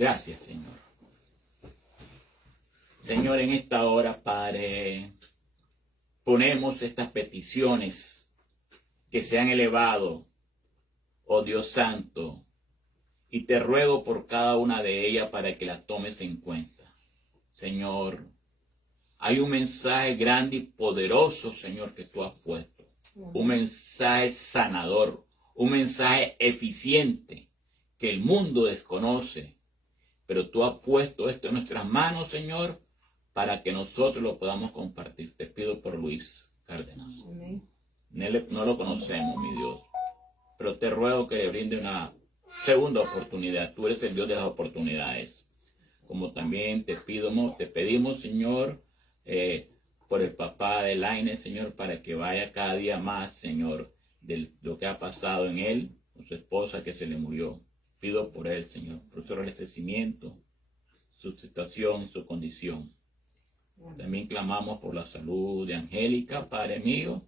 Gracias, Señor. Señor, en esta hora, Padre, ponemos estas peticiones que se han elevado, oh Dios Santo, y te ruego por cada una de ellas para que las tomes en cuenta. Señor, hay un mensaje grande y poderoso, Señor, que tú has puesto. Un mensaje sanador, un mensaje eficiente que el mundo desconoce. Pero tú has puesto esto en nuestras manos, Señor, para que nosotros lo podamos compartir. Te pido por Luis Cárdenas. Amén. No lo conocemos, mi Dios, pero te ruego que le brinde una segunda oportunidad. Tú eres el Dios de las oportunidades. Como también te pedimos, Señor, por el papá de Laine, Señor, para que vaya cada día más, Señor, de lo que ha pasado en él, con su esposa que se le murió. Pido por él, Señor, por su restablecimiento, su situación, su condición. También clamamos por la salud de Angélica, Padre mío,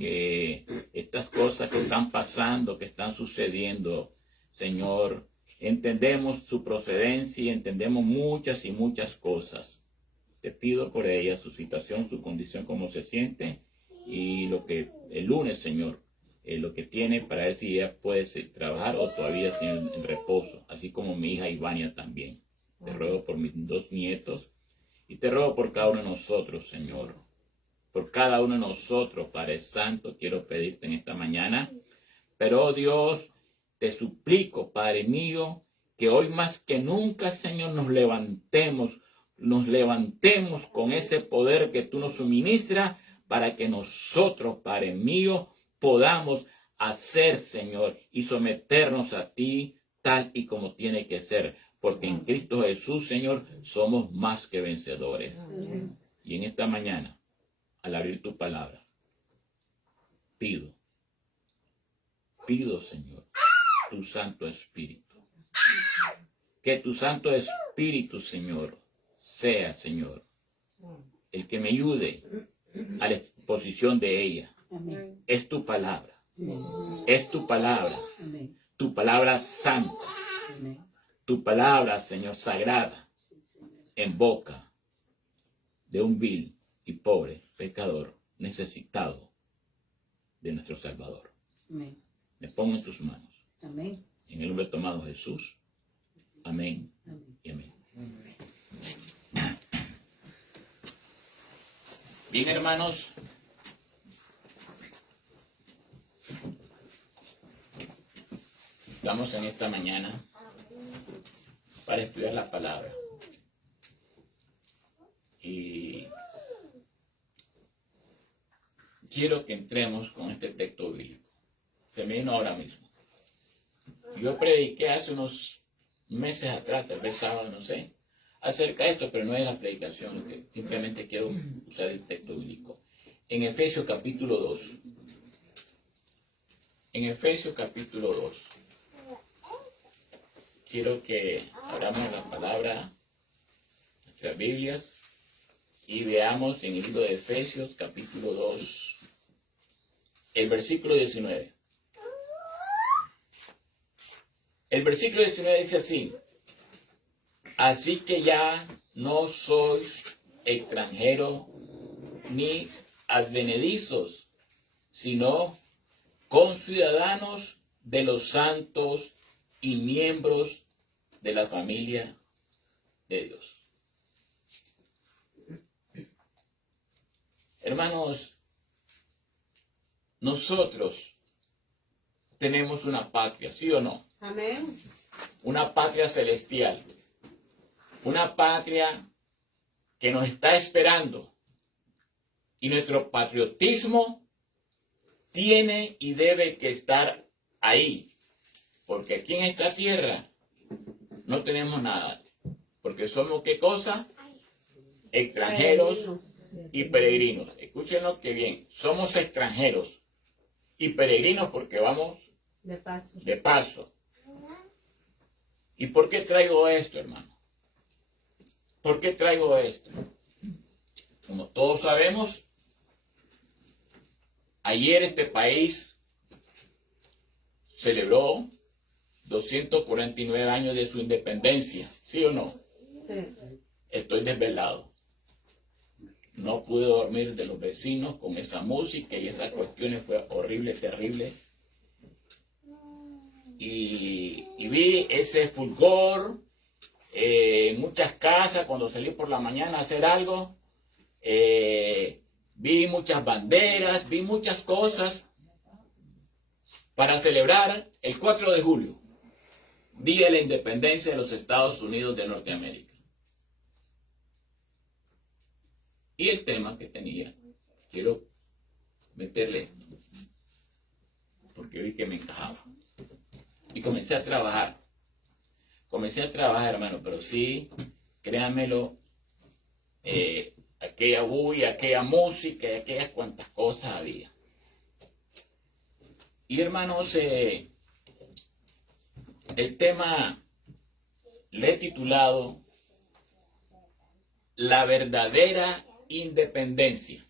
que estas cosas que están pasando, que están sucediendo, Señor, entendemos su procedencia y entendemos muchas y muchas cosas. Te pido por ella, su situación, su condición, cómo se siente, y lo que el lunes, Señor, lo que tiene para ver si ella puede trabajar o todavía en reposo, así como mi hija Ivania también. Te ruego por mis 2 nietos y te ruego por cada uno de nosotros, Señor. Por cada uno de nosotros, Padre Santo, quiero pedirte en esta mañana. Pero, oh Dios, te suplico, Padre mío, que hoy más que nunca, Señor, nos levantemos con ese poder que tú nos suministras para que nosotros, Padre mío, podamos hacer, Señor, y someternos a ti tal y como tiene que ser. Porque en Cristo Jesús, Señor, somos más que vencedores. Amén. Y en esta mañana, al abrir tu palabra, pido, Señor, tu Santo Espíritu. Que tu Santo Espíritu, Señor, sea, Señor, el que me ayude a la exposición de ella. Amén. Es tu palabra. Es tu palabra. Amén. Tu palabra santa. Amén. Tu palabra, Señor, sagrada, en boca de un vil y pobre pecador necesitado de nuestro Salvador. Amén. Me pongo en tus manos. Amén. En el nombre tomado Jesús. Amén Amén. y amén. Bien, hermanos. Estamos en esta mañana para estudiar la palabra. Y quiero que entremos con este texto bíblico. Se me vino ahora mismo. Yo prediqué hace unos meses atrás, tal vez sábado, no sé, acerca de esto, pero no es la predicación, que simplemente quiero usar el texto bíblico. En Efesios capítulo 2. En Efesios capítulo 2. Quiero que abramos la palabra, nuestras Biblias, y veamos en el libro de Efesios capítulo 2, el versículo 19. El versículo 19 dice así: así que ya no sois extranjeros ni advenedizos, sino conciudadanos de los santos y miembros de la familia de Dios. Hermanos, nosotros tenemos una patria, ¿sí o no? Amén. Una patria celestial. Una patria que nos está esperando. Y nuestro patriotismo tiene y debe que estar ahí. Porque aquí en esta tierra no tenemos nada. Porque somos, ¿qué cosa? Extranjeros y peregrinos. Escúchenlo que bien. Somos extranjeros y peregrinos porque vamos de paso. ¿Y por qué traigo esto, hermano? ¿Por qué traigo esto? Como todos sabemos, ayer este país celebró 249 años de su independencia, ¿sí o no? Sí. Estoy desvelado. No pude dormir de los vecinos con esa música y esas cuestiones, fue horrible, terrible. Y vi ese fulgor en muchas casas cuando salí por la mañana a hacer algo. Vi muchas banderas, vi muchas cosas para celebrar el 4 de julio, Día de la Independencia de los Estados Unidos de Norteamérica. Y el tema que tenía, quiero meterle esto, porque vi que me encajaba. Y comencé a trabajar. Hermano, pero sí, créanmelo, aquella bulla, aquella música y aquellas cuantas cosas había. Y hermanos, el tema le he titulado La verdadera independencia.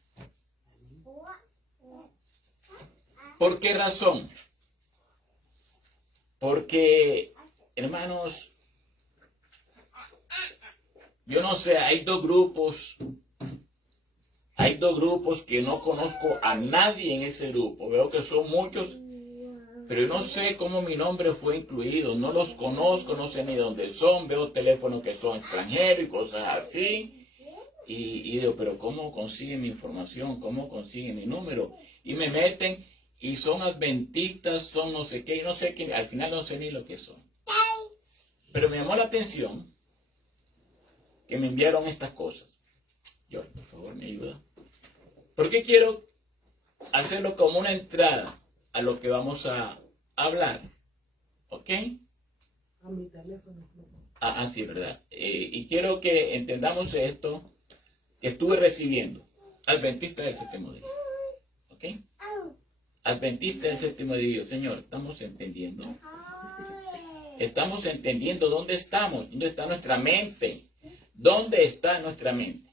¿Por qué razón? Porque, hermanos, yo no sé, hay dos grupos que no conozco a nadie en ese grupo. Veo que son muchos, pero no sé cómo mi nombre fue incluido. No los conozco, no sé ni dónde son. Veo teléfonos que son extranjeros y cosas así. Y digo, pero ¿cómo consiguen mi información? ¿Cómo consiguen mi número? Y me meten y son adventistas, son no sé qué, y no sé qué. Al final no sé ni lo que son. Pero me llamó la atención que me enviaron estas cosas. Yo, por favor, me ayuda. Porque quiero hacerlo como una entrada a lo que vamos a hablar. ¿Ok? A mi teléfono. Sí, ¿verdad? Y quiero que entendamos esto que estuve recibiendo. Adventista del séptimo día. ¿Ok? Adventista del séptimo día. Señor, ¿estamos entendiendo? Estamos entendiendo dónde estamos, dónde está nuestra mente. ¿Dónde está nuestra mente?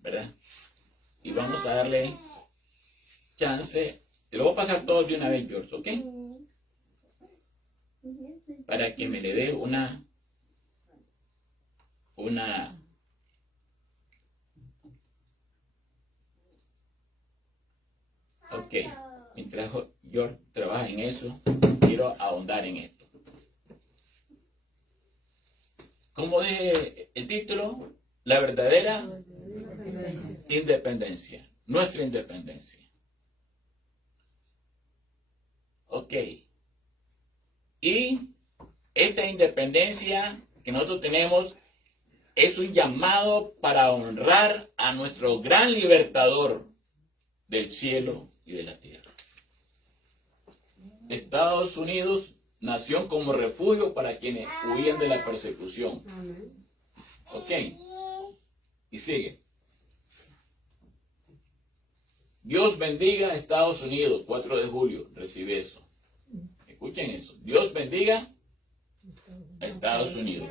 ¿Verdad? Y vamos a darle chance. Te lo voy a pasar todo de una vez, George, ¿ok? Para que me le dé una ok, mientras George trabaja en eso, quiero ahondar en esto. Como dije, el título, la verdadera independencia, nuestra independencia. Ok. Y esta independencia que nosotros tenemos es un llamado para honrar a nuestro gran libertador del cielo y de la tierra. Estados Unidos, nación como refugio para quienes huían de la persecución. Ok. Y sigue. Dios bendiga a Estados Unidos, 4 de julio, recibe eso. Escuchen eso. Dios bendiga a Estados Unidos,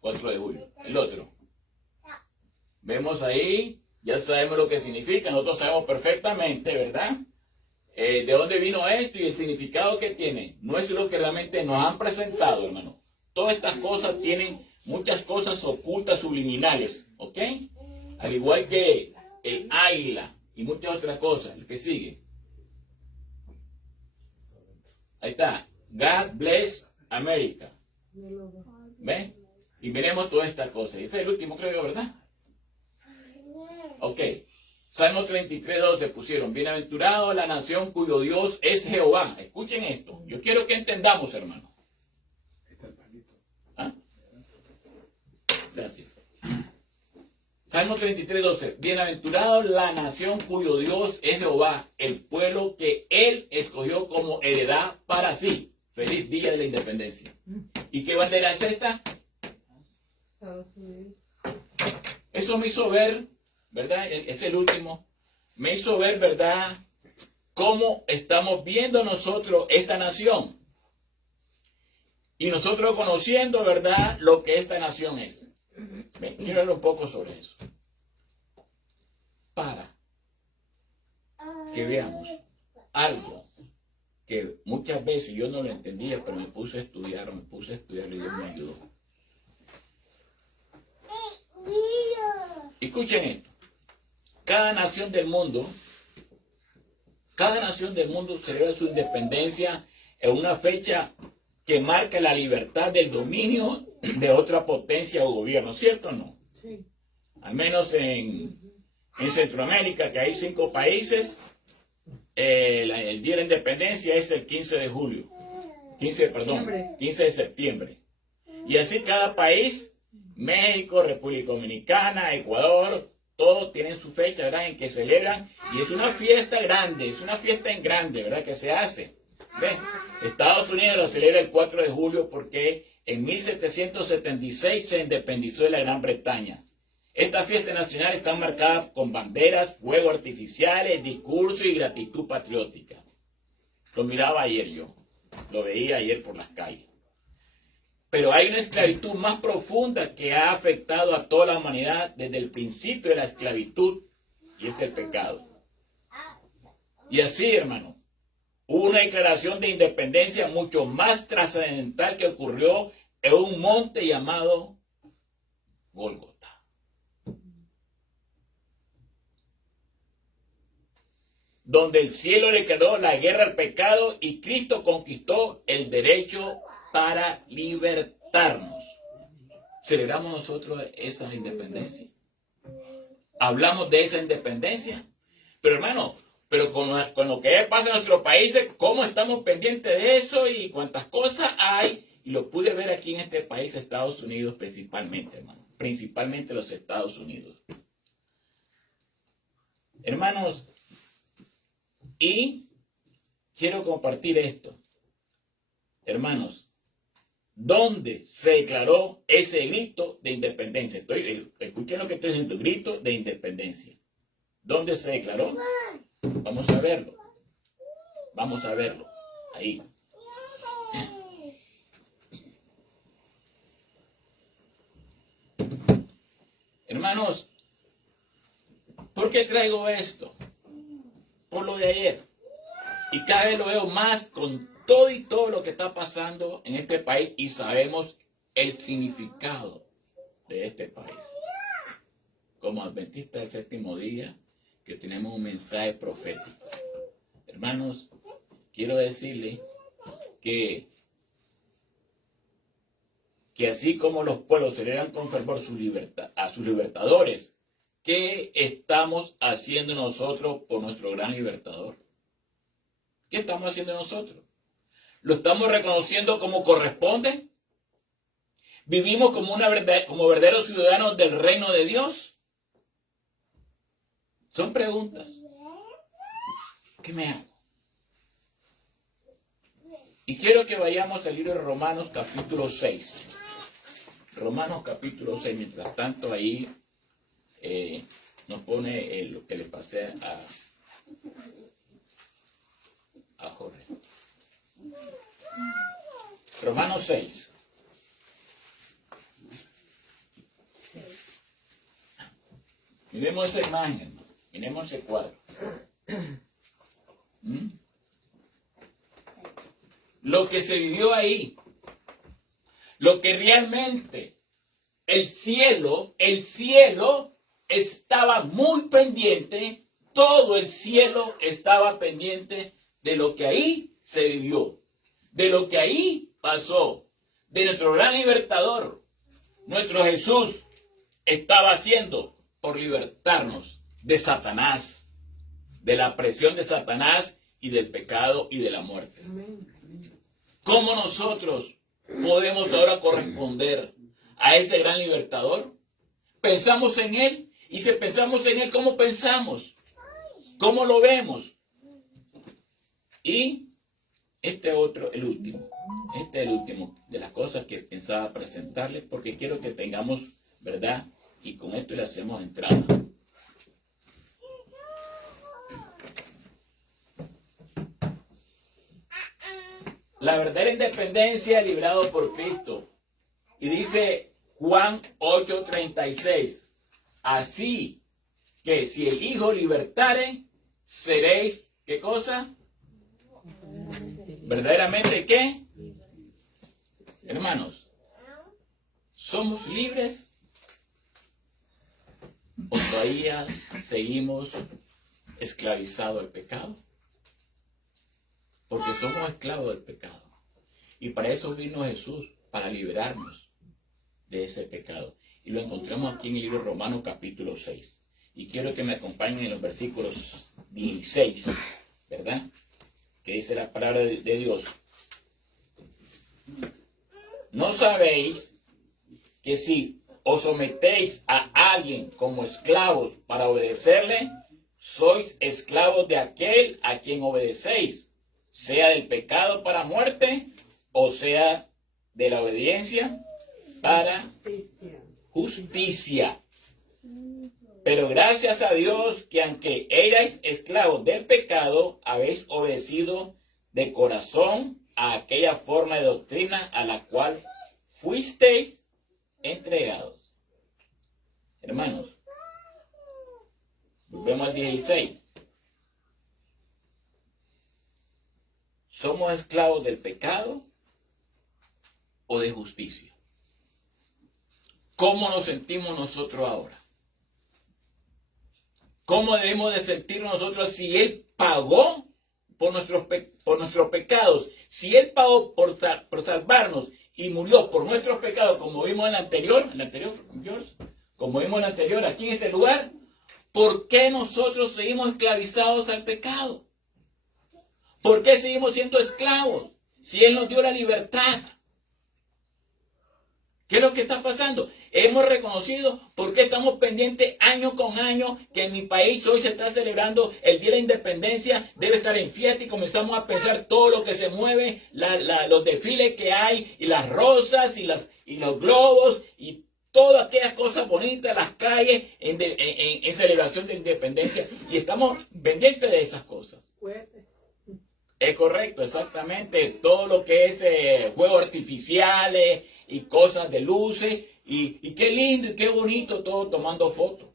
4 de julio. El otro. Vemos ahí, ya sabemos lo que significa, nosotros sabemos perfectamente, ¿verdad? De dónde vino esto y el significado que tiene. No es lo que realmente nos han presentado, hermano. Todas estas cosas tienen muchas cosas ocultas, subliminales, ¿ok? Al igual que el águila y muchas otras cosas. El que sigue. Ahí está. God bless America. ¿Ven? Y veremos todas estas cosas. Ese es el último, creo yo, ¿verdad? Ok. Salmo 33:12 pusieron. Bienaventurado la nación cuyo Dios es Jehová. Escuchen esto. Yo quiero que entendamos, hermano. ¿Ah? Gracias. Salmo 33:12. Bienaventurado la nación cuyo Dios es Jehová, el pueblo que Él escogió como heredad para sí. Feliz día de la independencia. ¿Y qué bandera es esta? Estados Unidos. Eso me hizo ver, ¿verdad? Es el último. Me hizo ver, ¿verdad? Cómo estamos viendo nosotros esta nación. Y nosotros conociendo, ¿verdad? Lo que esta nación es. Ven, quiero hablar un poco sobre eso. Para que veamos algo que muchas veces yo no lo entendía, pero me puse a estudiar y Dios me ayudó. Escuchen esto. Cada nación del mundo celebra su independencia en una fecha que marca la libertad del dominio de otra potencia o gobierno, ¿cierto o no? Sí. Al menos en Centroamérica, que hay 5 países, el día de la independencia es el 15 de julio. 15 de septiembre. Y así cada país, México, República Dominicana, Ecuador, todos tienen su fecha, ¿verdad?, en que celebran, y es una fiesta grande, ¿verdad?, que se hace. ¿Ves? Estados Unidos lo celebra el 4 de julio porque en 1776 se independizó de la Gran Bretaña. Esta fiesta nacional está marcada con banderas, fuegos artificiales, discursos y gratitud patriótica. Lo miraba ayer yo, lo veía ayer por las calles. Pero hay una esclavitud más profunda que ha afectado a toda la humanidad desde el principio de la esclavitud, y es el pecado. Y así, hermano, hubo una declaración de independencia mucho más trascendental que ocurrió en un monte llamado Gólgota. Donde el cielo declaró la guerra al pecado y Cristo conquistó el derecho para libertarnos. ¿Celebramos nosotros esa independencia? ¿Hablamos de esa independencia? Pero hermano, con lo que pasa en nuestros países, ¿cómo estamos pendientes de eso y cuántas cosas hay? Y lo pude ver aquí en este país, Estados Unidos principalmente, hermano. Principalmente los Estados Unidos. Hermanos, y quiero compartir esto. Hermanos, ¿dónde se declaró ese grito de independencia? Escuchen lo que estoy diciendo, grito de independencia. ¿Dónde se declaró? Vamos a verlo. Ahí. Hermanos, ¿por qué traigo esto? Por lo de ayer. Y cada vez lo veo más con todo lo que está pasando en este país y sabemos el significado de este país. Como adventistas del séptimo día, que tenemos un mensaje profético. Hermanos, quiero decirles que así como los pueblos celebran con fervor su libertad, a sus libertadores, ¿qué estamos haciendo nosotros por nuestro gran libertador? ¿Qué estamos haciendo nosotros? ¿Lo estamos reconociendo como corresponde? ¿Vivimos como verdaderos ciudadanos del reino de Dios? Son preguntas. ¿Qué me hago? Y quiero que vayamos al libro de Romanos capítulo 6. Romanos capítulo 6. Mientras tanto ahí nos pone lo que le pasé a Jorge. Romanos 6. Miremos esa imagen, miremos ese cuadro. Lo que se vivió ahí, lo que realmente el cielo estaba muy pendiente, todo el cielo estaba pendiente de lo que ahí se vivió, de lo que ahí pasó, de nuestro gran libertador. Nuestro Jesús estaba haciendo por libertarnos de Satanás, de la presión de Satanás y del pecado y de la muerte. ¿Cómo nosotros podemos ahora corresponder a ese gran libertador? Pensamos en él, y si pensamos en él, ¿cómo pensamos? ¿Cómo lo vemos? Y el último de las cosas que pensaba presentarles, porque quiero que tengamos, ¿verdad? Y con esto le hacemos entrada. La verdadera independencia librado por Cristo. Y dice Juan 8:36. Así que si el Hijo libertare, seréis, ¿qué cosa? ¿Verdaderamente qué? Hermanos, ¿somos libres o todavía seguimos esclavizados al pecado? Porque somos esclavos del pecado. Y para eso vino Jesús, para liberarnos de ese pecado. Y lo encontramos aquí en el libro de Romanos capítulo 6. Y quiero que me acompañen en los versículos 16, ¿verdad? Que dice la palabra de Dios. ¿No sabéis que si os sometéis a alguien como esclavos para obedecerle, sois esclavos de aquel a quien obedecéis, sea del pecado para muerte o sea de la obediencia para justicia? Pero gracias a Dios que aunque erais esclavos del pecado, habéis obedecido de corazón a aquella forma de doctrina a la cual fuisteis entregados. Hermanos, volvemos al 16. ¿Somos esclavos del pecado o de justicia? ¿Cómo nos sentimos nosotros ahora? ¿Cómo debemos de sentirnos nosotros si Él pagó por nuestros pecados? Si Él pagó por salvarnos y murió por nuestros pecados, como vimos en la anterior, George, como vimos en la anterior, aquí en este lugar, ¿por qué nosotros seguimos esclavizados al pecado? ¿Por qué seguimos siendo esclavos si Él nos dio la libertad? ¿Qué es lo que está pasando? Hemos reconocido por qué estamos pendientes año con año que en mi país hoy se está celebrando el Día de la Independencia, debe estar en fiesta y comenzamos a pensar todo lo que se mueve, los desfiles que hay y las rosas y los globos y todas aquellas cosas bonitas, las calles en celebración de independencia y estamos pendientes de esas cosas. Es correcto, exactamente. Todo lo que es juegos artificiales y cosas de luces y qué lindo y qué bonito todo tomando fotos.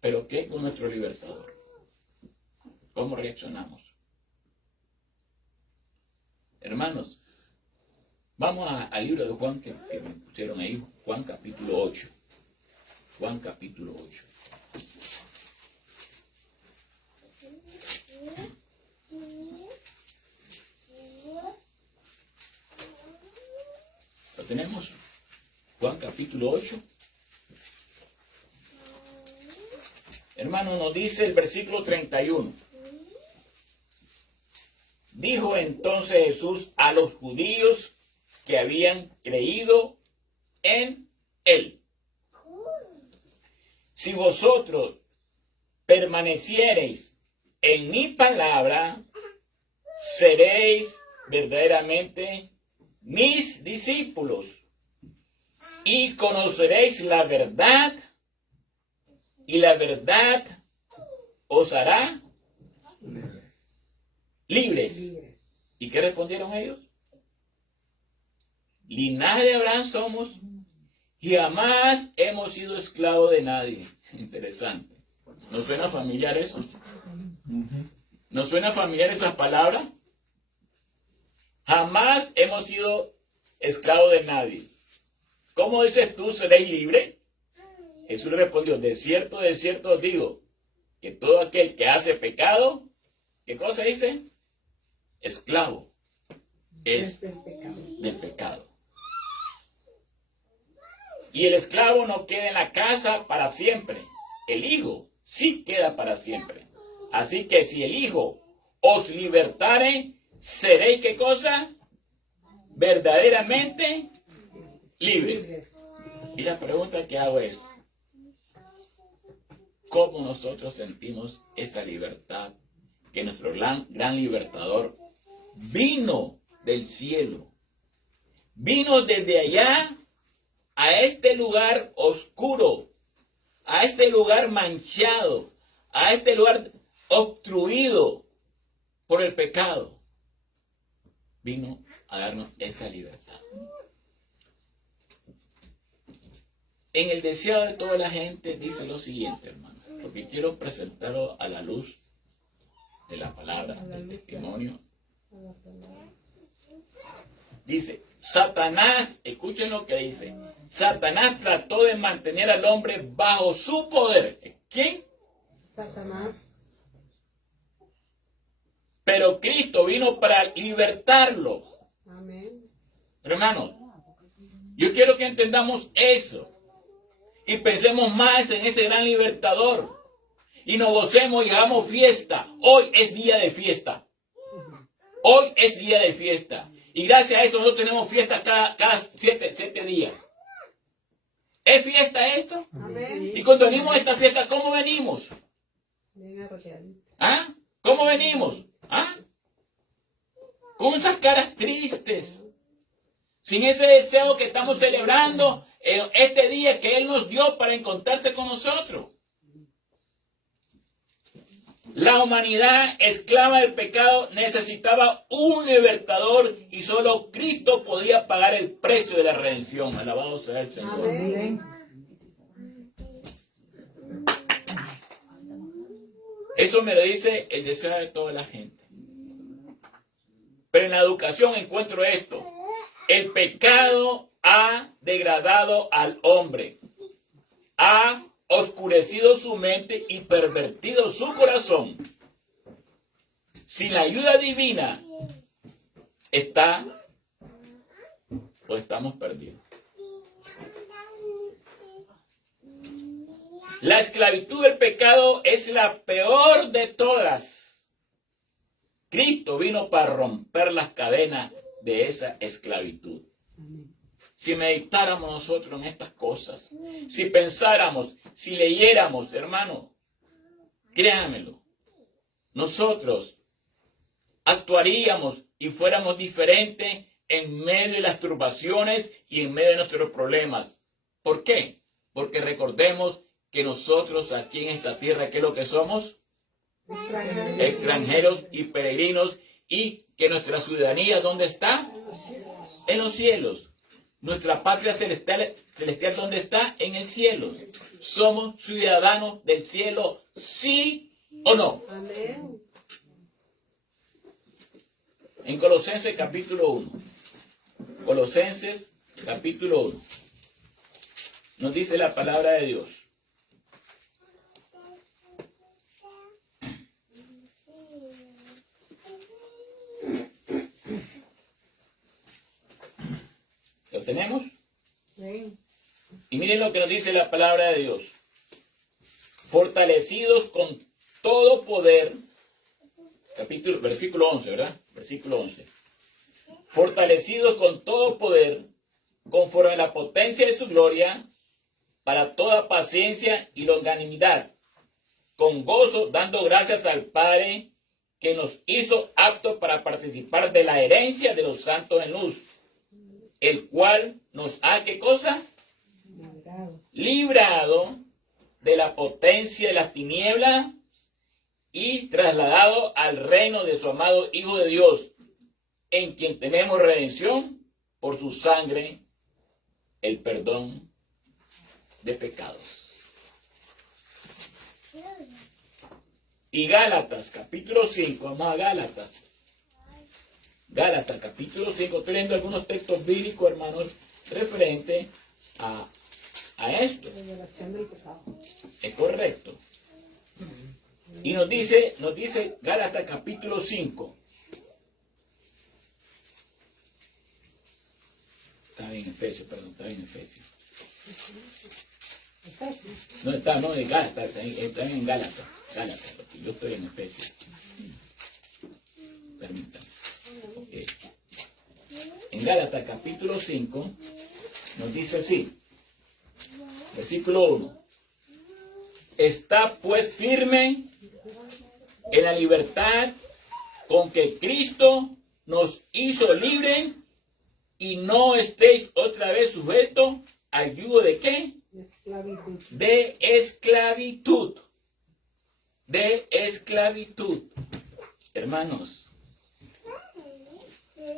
Pero ¿qué con nuestro libertador? ¿Cómo reaccionamos? Hermanos, vamos al libro de Juan que me pusieron ahí, Juan capítulo 8. Juan capítulo 8. ¿Lo tenemos? Juan capítulo 8. Hermano, nos dice el versículo 31. Dijo entonces Jesús a los judíos que habían creído en Él: si vosotros permaneciereis en mi palabra, seréis verdaderamente mis discípulos y conoceréis la verdad y la verdad os hará libres. ¿Y qué respondieron ellos? Linaje de Abraham somos y jamás hemos sido esclavos de nadie. Interesante. ¿No suena familiar eso? ¿No suena familiar esas palabras? Jamás hemos sido esclavos de nadie. ¿Cómo dices tú, seréis libres? Jesús le respondió: de cierto os digo, que todo aquel que hace pecado, ¿qué cosa dice? Esclavo es del pecado. Y el esclavo no queda en la casa para siempre. El Hijo sí queda para siempre. Así que si el Hijo os libertare, seréis, ¿qué cosa? Verdaderamente libres. Y la pregunta que hago es: ¿cómo nosotros sentimos esa libertad que nuestro gran libertador vino del cielo? Vino desde allá a este lugar oscuro, a este lugar manchado, a este lugar obstruido por el pecado. Vino a darnos esa libertad. En el deseo de toda la gente dice lo siguiente, hermano, porque quiero presentarlo a la luz de la palabra, del testimonio Dice, Satanás, escuchen lo que dice, Satanás trató de mantener al hombre bajo su poder. ¿Quién? Satanás. Pero Cristo vino para libertarlo. Amén. Hermanos, yo quiero que entendamos eso y pensemos más en ese gran libertador y nos gocemos y hagamos fiesta. Hoy es día de fiesta. Hoy es día de fiesta. Y gracias a eso nosotros tenemos fiesta cada 7 días. ¿Es fiesta esto? Amén. Y cuando venimos a esta fiesta, ¿cómo venimos? Venga, Raquel. ¿Ah? ¿Cómo venimos? ¿Ah? Con esas caras tristes. Sin ese deseo que estamos celebrando este día que Él nos dio para encontrarse con nosotros. La humanidad esclava del pecado necesitaba un libertador y solo Cristo podía pagar el precio de la redención. Alabado sea el Señor. Amén. Eso me lo dice el deseo de toda la gente. Pero en la educación encuentro esto. El pecado ha degradado al hombre. Ha oscurecido su mente y pervertido su corazón. Sin la ayuda divina, estamos perdidos. La esclavitud del pecado es la peor de todas. Cristo vino para romper las cadenas de esa esclavitud. Si meditáramos nosotros en estas cosas, si pensáramos, si leyéramos, hermano, créanmelo, nosotros actuaríamos y fuéramos diferentes en medio de las turbaciones y en medio de nuestros problemas. ¿Por qué? Porque recordemos que nosotros aquí en esta tierra, ¿qué es lo que somos? Extranjeros y peregrinos, y que nuestra ciudadanía, ¿dónde está? En los cielos. Nuestra patria celestial, ¿dónde está? En el cielo. ¿Somos ciudadanos del cielo, sí o no? Amén. En Colosenses capítulo 1. Colosenses capítulo 1. Nos dice la palabra de Dios. ¿Lo tenemos? Sí. Y miren lo que nos dice la palabra de Dios. Fortalecidos con todo poder, versículo 11, ¿verdad? Versículo 11. Fortalecidos con todo poder, conforme a la potencia de su gloria, para toda paciencia y longanimidad, con gozo, dando gracias al Padre, que nos hizo aptos para participar de la herencia de los santos en luz, el cual nos ha, ¿qué cosa? Librado de la potencia de las tinieblas y trasladado al reino de su amado Hijo de Dios, en quien tenemos redención por su sangre, el perdón de pecados. Y Gálatas, capítulo 5, vamos a Gálatas. Gálatas, capítulo 5, estoy leyendo algunos textos bíblicos, hermanos, referente a esto. Revelación del pecado. Es correcto. Y nos dice Gálatas, capítulo 5. Está en Efesios, perdón, está en Efesios. No está, no, en Gálatas, está en Gálatas. Gálatas, porque yo estoy en Efesios. Permítanme. Okay. En Gálatas capítulo 5 nos dice así, versículo 1. Está pues firme en la libertad con que Cristo nos hizo libre, y no estéis otra vez sujetos al yugo de ¿qué? Esclavitud. De esclavitud. De esclavitud. Hermanos,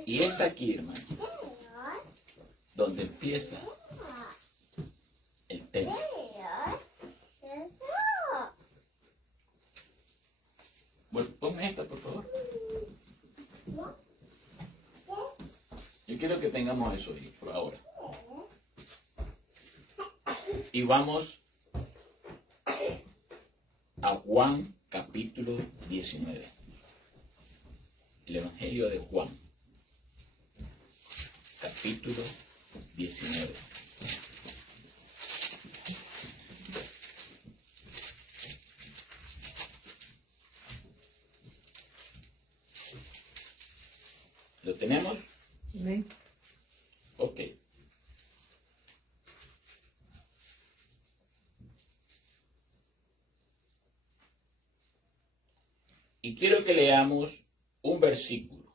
y es aquí, hermano, donde empieza el tema. Bueno, ponme esta, por favor. quiero que tengamos eso ahí por ahora. Y vamos a Juan capítulo 19. El Evangelio de Juan, capítulo 19. ¿Lo tenemos? Amén. Ok. Y quiero que leamos un versículo.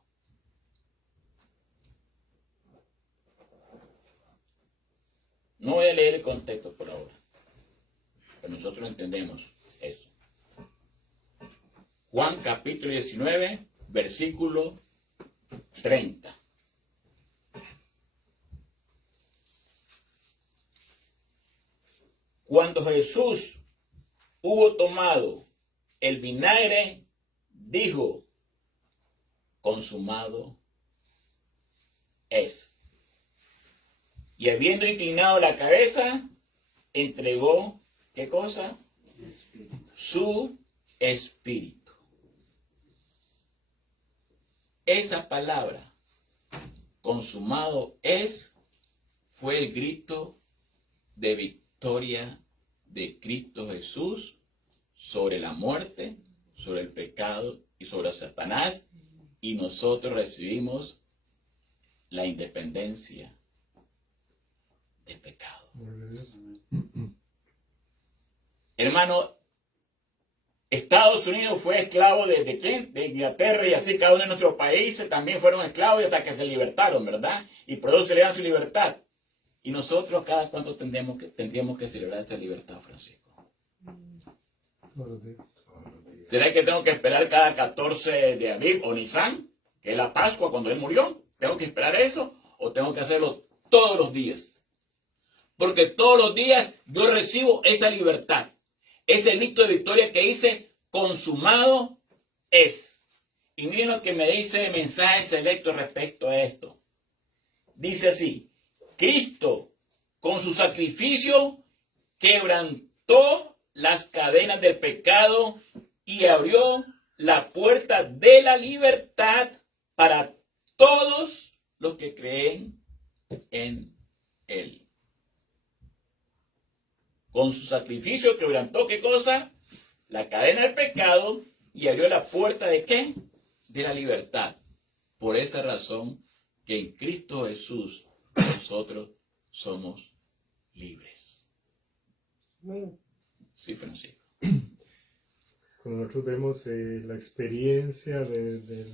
No voy a leer el contexto por ahora, pero nosotros entendemos eso. Juan capítulo 19, versículo 30. Cuando Jesús hubo tomado el vinagre, dijo, consumado es. Y habiendo inclinado la cabeza, entregó, ¿qué cosa? Su espíritu. Esa palabra, consumado es, fue el grito de victoria de Cristo Jesús sobre la muerte, sobre el pecado y sobre Satanás, y nosotros recibimos la independencia del pecado. Hermano, Estados Unidos fue esclavo ¿de quién? De Inglaterra, y así cada uno de nuestros países también fueron esclavos hasta que se libertaron, ¿verdad? Y por eso celebran su libertad. Y nosotros cada cuánto tendríamos que celebrar esa libertad, Francisco. ¿Será que tengo que esperar cada 14 de Aviv o Nisan, que es la Pascua cuando él murió? ¿Tengo que esperar eso o tengo que hacerlo todos los días? Porque todos los días yo recibo esa libertad, ese grito de victoria que dice, consumado es. Y miren lo que me dice el mensaje selecto respecto a esto. Dice así, Cristo con su sacrificio quebrantó las cadenas del pecado y abrió la puerta de la libertad para todos los que creen en Él. Con su sacrificio quebrantó, ¿qué cosa? La cadena del pecado y abrió la puerta ¿de qué? De la libertad. Por esa razón que en Cristo Jesús nosotros somos libres. Amén. Sí, Francisco. Cuando nosotros vemos la experiencia de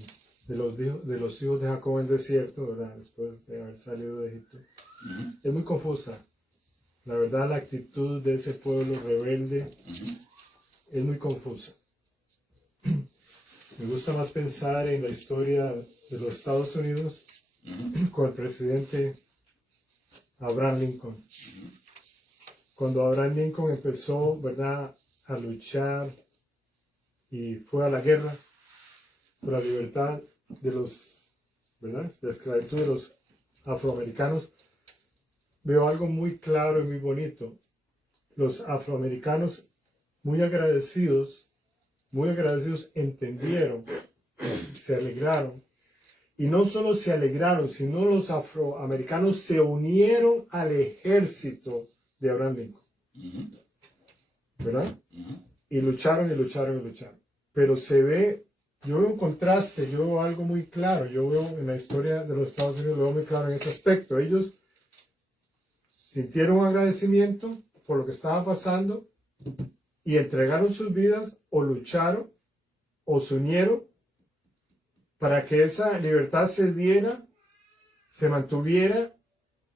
los hijos de Jacob en el desierto, ¿verdad? Después de haber salido de Egipto, es muy confusa. La verdad, la actitud de ese pueblo rebelde es muy confusa. Me gusta más pensar en la historia de los Estados Unidos con el presidente Abraham Lincoln. Cuando Abraham Lincoln empezó, ¿verdad?, a luchar y fue a la guerra por la libertad de los, ¿verdad?, de esclavitud de los afroamericanos, veo algo muy claro y muy bonito. Los afroamericanos muy agradecidos entendieron, se alegraron. Y no solo se alegraron, sino los afroamericanos se unieron al ejército de Abraham Lincoln. ¿Verdad? Y lucharon y lucharon y lucharon. Pero yo veo un contraste, yo veo algo muy claro. Yo veo en la historia de los Estados Unidos, lo veo muy claro en ese aspecto. Ellos sintieron agradecimiento por lo que estaba pasando y entregaron sus vidas o lucharon o se unieron para que esa libertad se diera, se mantuviera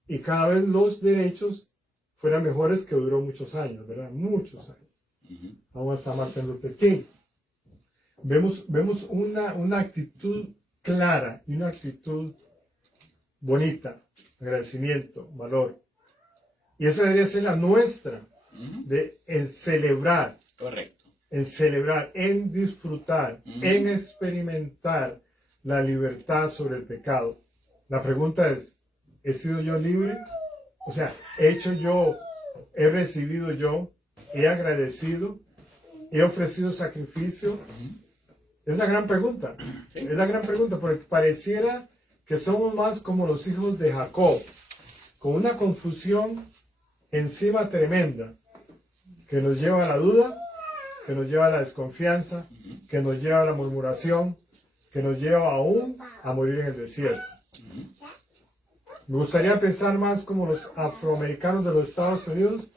y cada vez los derechos fueran mejores, que duró muchos años, ¿verdad? Muchos años. Aún hasta Martin Luther King. Vemos una actitud clara y una actitud bonita, agradecimiento, valor. Y esa debería ser la nuestra, en celebrar. Correcto. En celebrar, en disfrutar, en experimentar la libertad sobre el pecado. La pregunta es, ¿he sido yo libre? O sea, he recibido yo, he agradecido, he ofrecido sacrificio. Es la gran pregunta. Sí. Es la gran pregunta, porque pareciera que somos más como los hijos de Jacob, con una confusión encima tremenda, que nos lleva a la duda, que nos lleva a la desconfianza, que nos lleva a la murmuración, que nos lleva aún a morir en el desierto. Me gustaría pensar más como los afroamericanos de los Estados Unidos,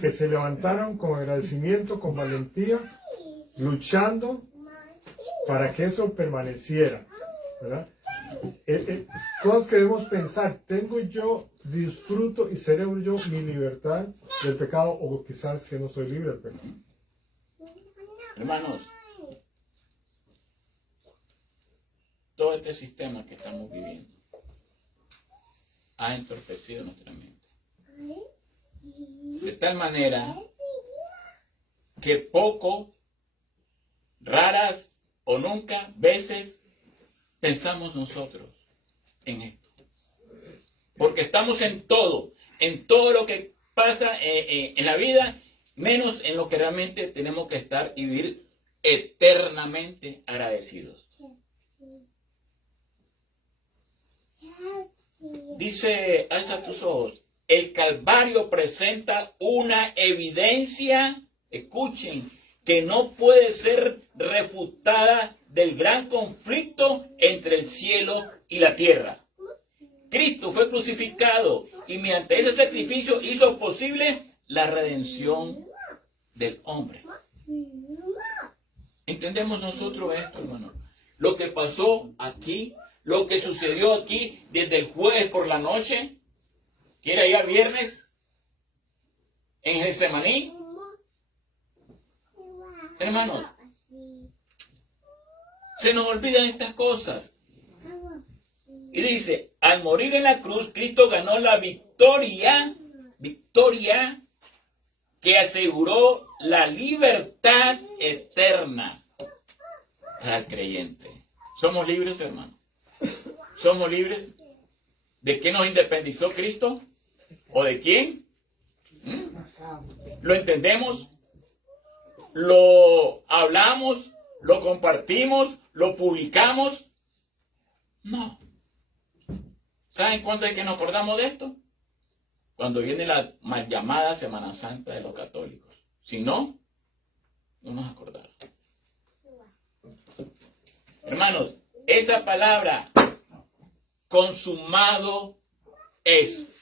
que se levantaron con agradecimiento, con valentía, luchando para que eso permaneciera, ¿verdad? Todos queremos pensar, disfruto y celebro yo mi libertad del pecado, o quizás que no soy libre del pecado. Hermanos, todo este sistema que estamos viviendo ha entorpecido nuestra mente. De tal manera que poco, raras o nunca veces pensamos nosotros en esto. Porque estamos en todo lo que pasa en la vida, menos en lo que realmente tenemos que estar y vivir eternamente agradecidos. Dice, alza tus ojos, el Calvario presenta una evidencia, escuchen, que no puede ser refutada del gran conflicto entre el cielo y la tierra. Cristo fue crucificado y mediante ese sacrificio hizo posible la redención del hombre. ¿Entendemos nosotros esto, hermano? Lo que pasó aquí, lo que sucedió aquí desde el jueves por la noche, que era ya viernes, en Getsemaní. Hermanos, se nos olvidan estas cosas. Y dice, al morir en la cruz, Cristo ganó la victoria que aseguró la libertad eterna al creyente. ¿Somos libres, hermanos? ¿Somos libres? ¿De qué nos independizó Cristo? ¿O de quién? ¿Lo entendemos? ¿Lo hablamos? ¿Lo compartimos? ¿Lo publicamos? No. ¿Saben cuándo es que nos acordamos de esto? Cuando viene la mal llamada Semana Santa de los católicos. Si no, no nos acordamos. Hermanos, esa palabra consumado es.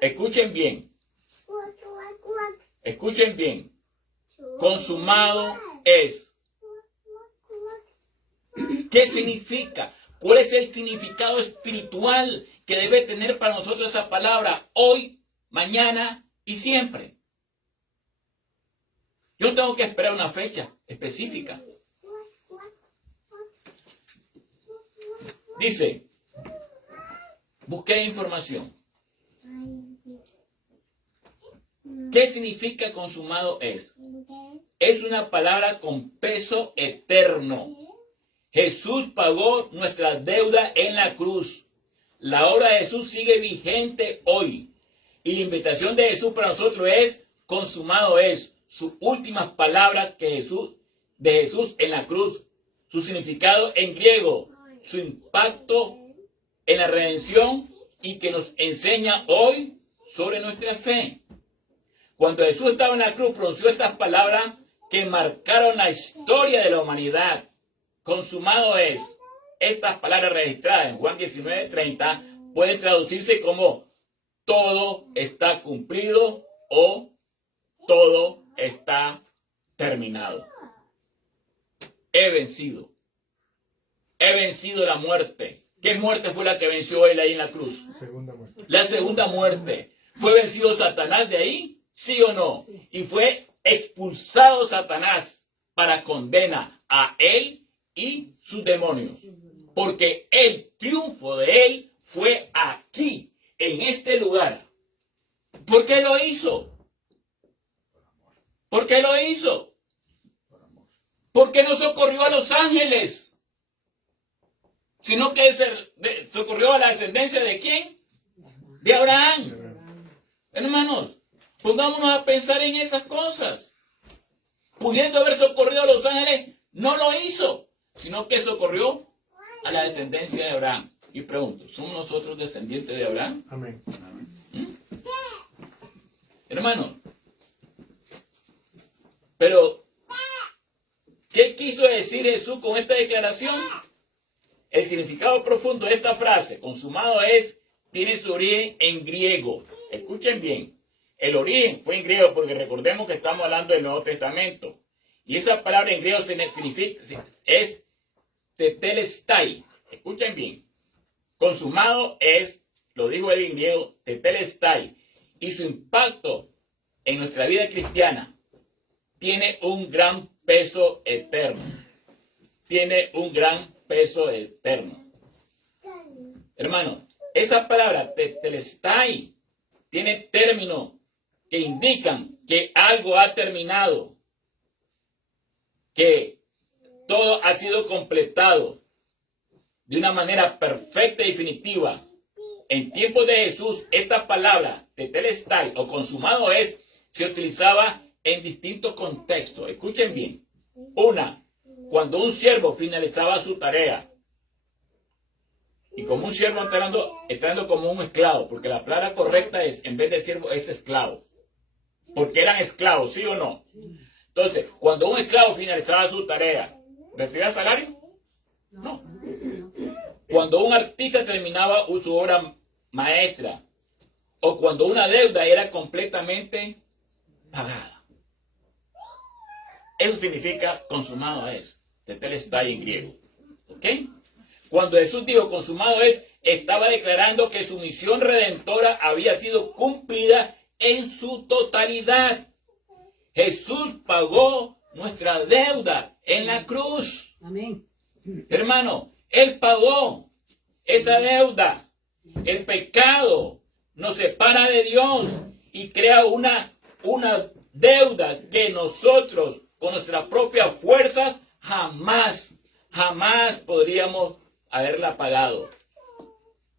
Escuchen bien. Escuchen bien. Consumado es. ¿Qué significa? ¿Cuál es el significado espiritual que debe tener para nosotros esa palabra hoy, mañana y siempre? Yo no tengo que esperar una fecha específica. Dice, busqué información. ¿Qué significa consumado es? Es una palabra con peso eterno. Jesús pagó nuestra deuda en la cruz. La obra de Jesús sigue vigente hoy. Y la invitación de Jesús para nosotros es, consumado es. Sus últimas palabras de Jesús en la cruz. Su significado en griego. Su impacto en la redención y que nos enseña hoy sobre nuestra fe. Cuando Jesús estaba en la cruz, pronunció estas palabras que marcaron la historia de la humanidad. Consumado es. Estas palabras registradas en Juan 19:30 pueden traducirse como todo está cumplido o todo está terminado. He vencido. He vencido la muerte. ¿Qué muerte fue la que venció él ahí en la cruz? Segunda muerte. La segunda muerte. ¿Fue vencido Satanás de ahí? ¿Sí o no? Y fue expulsado Satanás para condena a él y sus demonios. Porque el triunfo de él fue aquí, en este lugar. ¿Por qué lo hizo? ¿Por qué lo hizo? ¿Por qué no socorrió a los ángeles? sino que socorrió a la descendencia ¿de quién? De Abraham. Hermanos, pongámonos a pensar en esas cosas. Pudiendo haber socorrido a los ángeles, no lo hizo, sino que socorrió a la descendencia de Abraham. Y pregunto, ¿somos nosotros descendientes de Abraham? Amén. Hermanos, pero ¿qué quiso decir Jesús con esta declaración? El significado profundo de esta frase, consumado tiene su origen en griego. Escuchen bien, el origen fue en griego porque recordemos que estamos hablando del Nuevo Testamento. Y esa palabra en griego significa, es tetelestai. Escuchen bien, consumado lo dijo él en griego, tetelestai. Y su impacto en nuestra vida cristiana tiene un gran peso eterno. Tiene un gran peso eterno. Hermano, esa palabra tetelestai tiene términos que indican que algo ha terminado, que todo ha sido completado de una manera perfecta y definitiva. En tiempos de Jesús, esta palabra tetelestai o consumado se utilizaba en distintos contextos. Escuchen bien. Cuando un siervo finalizaba su tarea. Y como un siervo está hablando como un esclavo, porque la palabra correcta en vez de siervo, es esclavo. Porque eran esclavos, ¿sí o no? Entonces, cuando un esclavo finalizaba su tarea, ¿recibía salario? No. Cuando un artista terminaba su obra maestra, o cuando una deuda era completamente pagada. Eso significa consumado tetelestai en griego. ¿Ok? Cuando Jesús dijo consumado estaba declarando que su misión redentora había sido cumplida en su totalidad. Jesús pagó nuestra deuda en la cruz. Amén. Hermano, Él pagó esa deuda. El pecado nos separa de Dios y crea una deuda que nosotros, con nuestras propias fuerzas, jamás podríamos haberla pagado.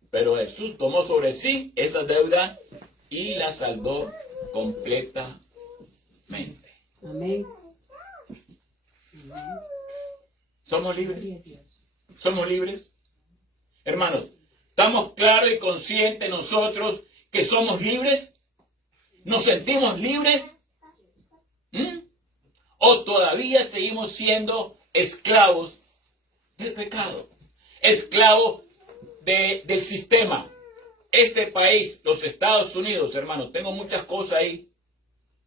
Pero Jesús tomó sobre sí esa deuda y la saldó completamente. Amén. ¿Somos libres? ¿Somos libres? Hermanos, ¿estamos claros y conscientes nosotros que somos libres? ¿Nos sentimos libres? ¿O todavía seguimos siendo esclavos del pecado? Esclavos del sistema. Este país, los Estados Unidos, hermanos, tengo muchas cosas ahí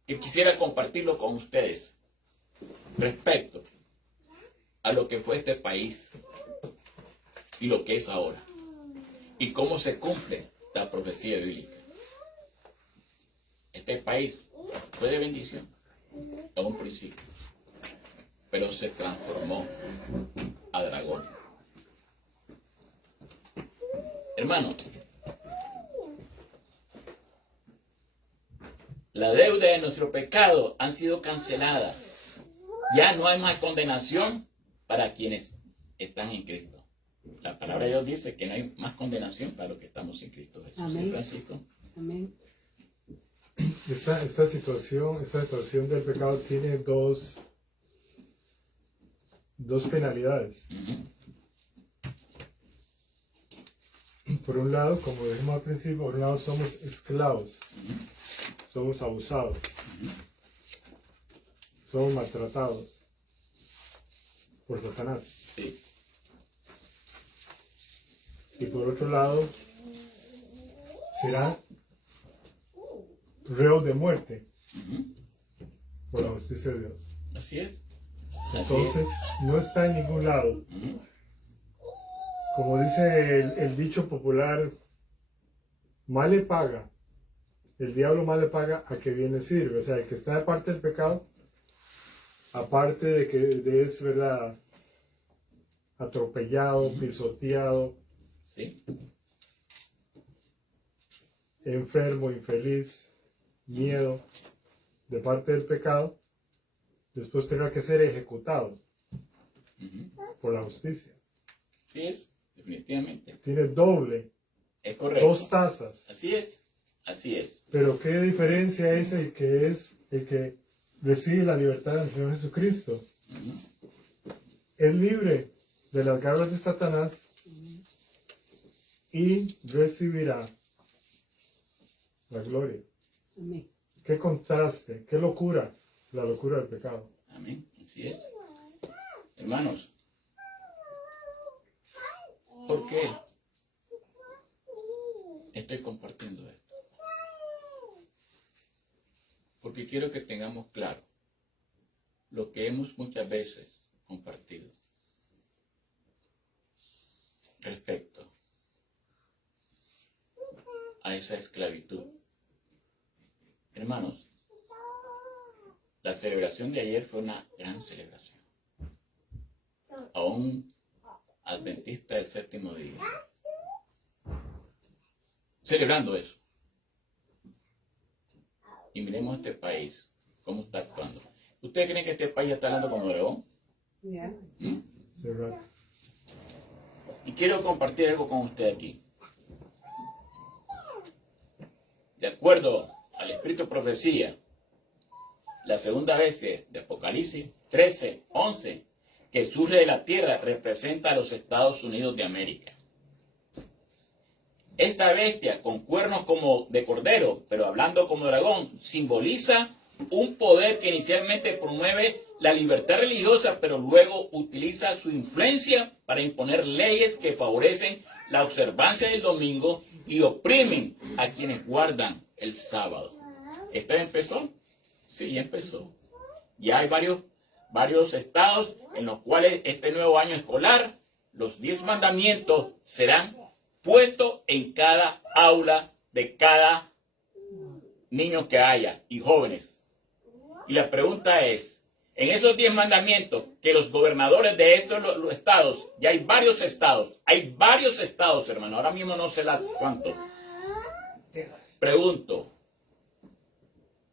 que quisiera compartirlo con ustedes respecto a lo que fue este país y lo que es ahora y cómo se cumple la profecía bíblica. Este país fue de bendición a un principio, pero se transformó a dragón. Hermano, la deuda de nuestro pecado han sido canceladas. Ya no hay más condenación para quienes están en Cristo. La palabra de Dios dice que no hay más condenación para los que estamos en Cristo Jesús. Amén. ¿Sí, Francisco? Amén. Esta situación del pecado tiene dos penalidades. Por un lado, como dijimos al principio, por un lado somos esclavos, somos abusados, somos maltratados por Satanás. Sí. Y por otro lado, será reo de muerte por la justicia de Dios. Así es. Entonces, no está en ningún lado. Como dice el dicho popular, mal le paga, el diablo mal le paga a que bien le sirve. O sea, el que está de parte del pecado, aparte de que es verdad, atropellado, pisoteado, Sí. enfermo, infeliz, miedo, de parte del pecado, después tendrá que ser ejecutado por la justicia. Sí es. definitivamente. Tiene doble, Es correcto. 2 tazas. Así es, así es. Pero ¿qué diferencia es el que recibe la libertad del Señor Jesucristo? Ujú. Es libre de las garras de Satanás y recibirá la gloria. Amén. Qué contraste, qué locura, la locura del pecado. Amén, así es. Hermanos, ¿por qué estoy compartiendo esto? Porque quiero que tengamos claro lo que hemos muchas veces compartido respecto a esa esclavitud. Hermanos, la celebración de ayer fue una gran celebración. A un adventista del séptimo día. Celebrando eso. Y miremos este país, cómo está actuando. ¿Ustedes creen que este país está hablando como dragón? Ya. ¿Mm? ¿Verdad? Y quiero compartir algo con usted aquí. De acuerdo al Espíritu de Profecía, la segunda bestia de Apocalipsis 13:11, que surge de la tierra, representa a los Estados Unidos de América. Esta bestia, con cuernos como de cordero, pero hablando como dragón, simboliza un poder que inicialmente promueve la libertad religiosa, pero luego utiliza su influencia para imponer leyes que favorecen la observancia del domingo y oprimen a quienes guardan el sábado. ¿Esto ya empezó? Sí, ya empezó. Ya hay varios estados en los cuales este nuevo año escolar, los 10 mandamientos serán puestos en cada aula de cada niño que haya y jóvenes. Y la pregunta es, en esos 10 mandamientos que los gobernadores de estos los estados, ya hay varios estados, hermano, ahora mismo no sé cuántos. Pregunto,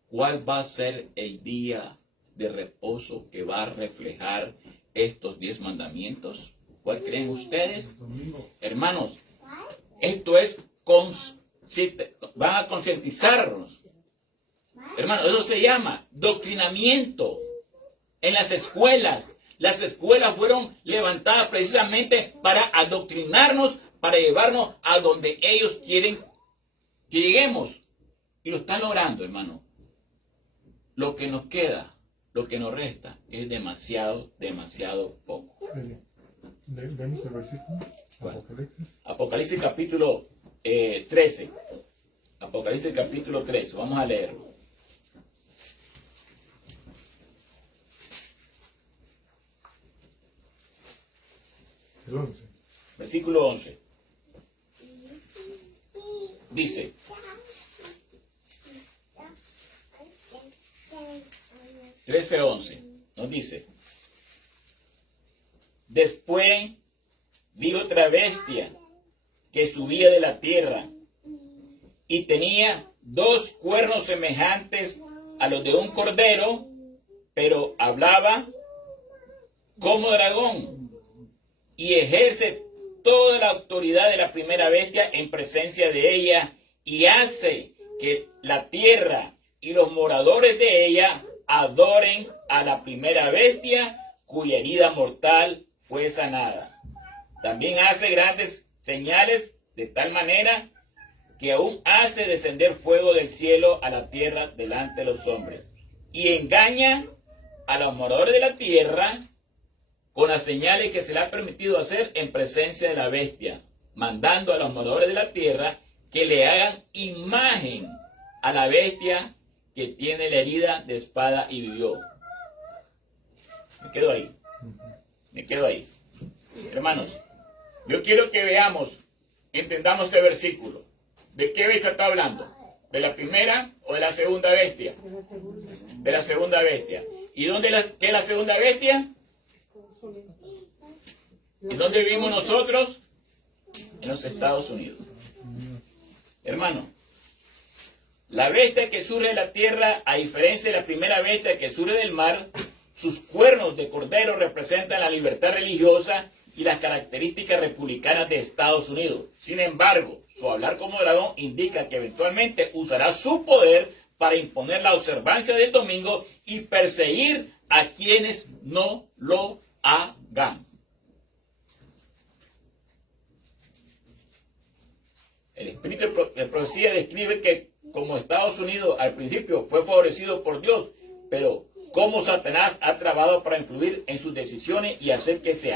¿cuál va a ser el día de reposo que va a reflejar estos 10 mandamientos? ¿Cuál creen ustedes? Hermanos, esto es, van a concientizarnos. Hermanos, eso se llama doctrinamiento. En las escuelas fueron levantadas precisamente para adoctrinarnos, para llevarnos a donde ellos quieren que lleguemos. Y lo están logrando, hermano. Lo que nos queda, lo que nos resta, es demasiado poco. Vemos el versículo. ¿Cuál? Apocalipsis. Apocalipsis capítulo 13. Apocalipsis capítulo 13. Vamos a leerlo. El 11. Versículo 11. Dice, nos dice, después vi otra bestia que subía de la tierra y tenía 2 cuernos semejantes a los de un cordero, pero hablaba como dragón y ejerce toda la autoridad de la primera bestia en presencia de ella y hace que la tierra y los moradores de ella adoren a la primera bestia cuya herida mortal fue sanada. También hace grandes señales de tal manera que aún hace descender fuego del cielo a la tierra delante de los hombres y engaña a los moradores de la tierra con las señales que se le ha permitido hacer en presencia de la bestia, mandando a los moradores de la tierra que le hagan imagen a la bestia que tiene la herida de espada y vivió. Me quedo ahí. Hermanos, yo quiero que veamos, entendamos este versículo. ¿De qué bestia está hablando? ¿De la primera o de la segunda bestia? De la segunda bestia. ¿Y qué es la segunda bestia? ¿Y dónde vivimos nosotros? En los Estados Unidos. Hermano, la bestia que surge de la tierra, a diferencia de la primera bestia que surge del mar, sus cuernos de cordero representan la libertad religiosa y las características republicanas de Estados Unidos. Sin embargo, su hablar como dragón indica que eventualmente usará su poder para imponer la observancia del domingo y perseguir a quienes no lo hagan. El espíritu de profecía describe que como Estados Unidos al principio fue favorecido por Dios, pero como Satanás ha trabajado para influir en sus decisiones y hacer que se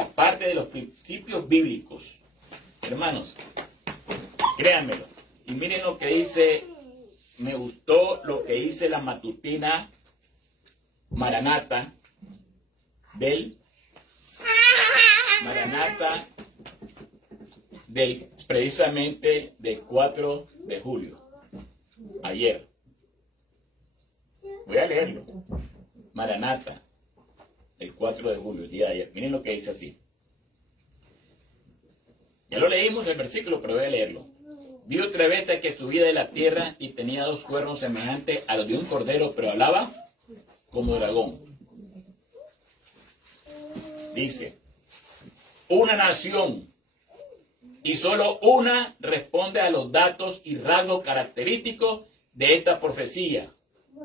aparte de los principios bíblicos. Hermanos, créanmelo. Y miren lo que dice, me gustó lo que dice la matutina Maranata precisamente del 4 de julio, ayer. Voy a leerlo. Maranata, el 4 de julio, el día de ayer. Miren lo que dice así. Ya lo leímos el versículo, pero voy a leerlo. Vi otra bestia que subía de la tierra y tenía 2 cuernos semejantes a los de un cordero, pero hablaba como dragón. Dice, una nación, y solo una responde a los datos y rasgos característicos de esta profecía.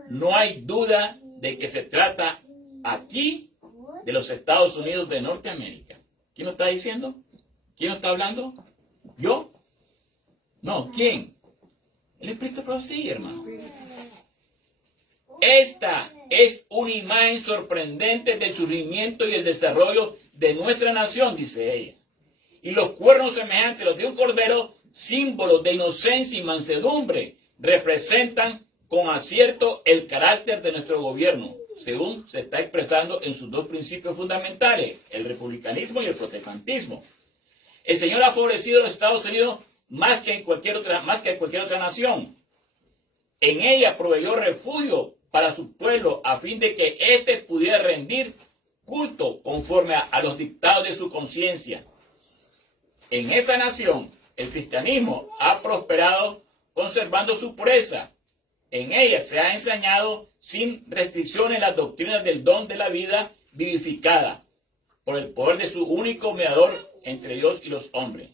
No hay duda de que se trata aquí de los Estados Unidos de Norteamérica. ¿Quién lo está diciendo? ¿Quién lo está hablando? ¿Yo? No, ¿quién? El Espíritu de profecía, hermano. Esta es una imagen sorprendente del surgimiento y el desarrollo de nuestra nación, dice ella. Y los cuernos semejantes a los de un cordero, símbolos de inocencia y mansedumbre, representan con acierto el carácter de nuestro gobierno, según se está expresando en sus 2 principios fundamentales, el republicanismo y el protestantismo. El Señor ha favorecido a los Estados Unidos más que a cualquier otra nación. En ella proveyó refugio para su pueblo a fin de que éste pudiera rendir culto conforme a los dictados de su conciencia. En esa nación, el cristianismo ha prosperado conservando su pureza. En ella se ha enseñado sin restricciones las doctrinas del don de la vida vivificada por el poder de su único mediador entre Dios y los hombres.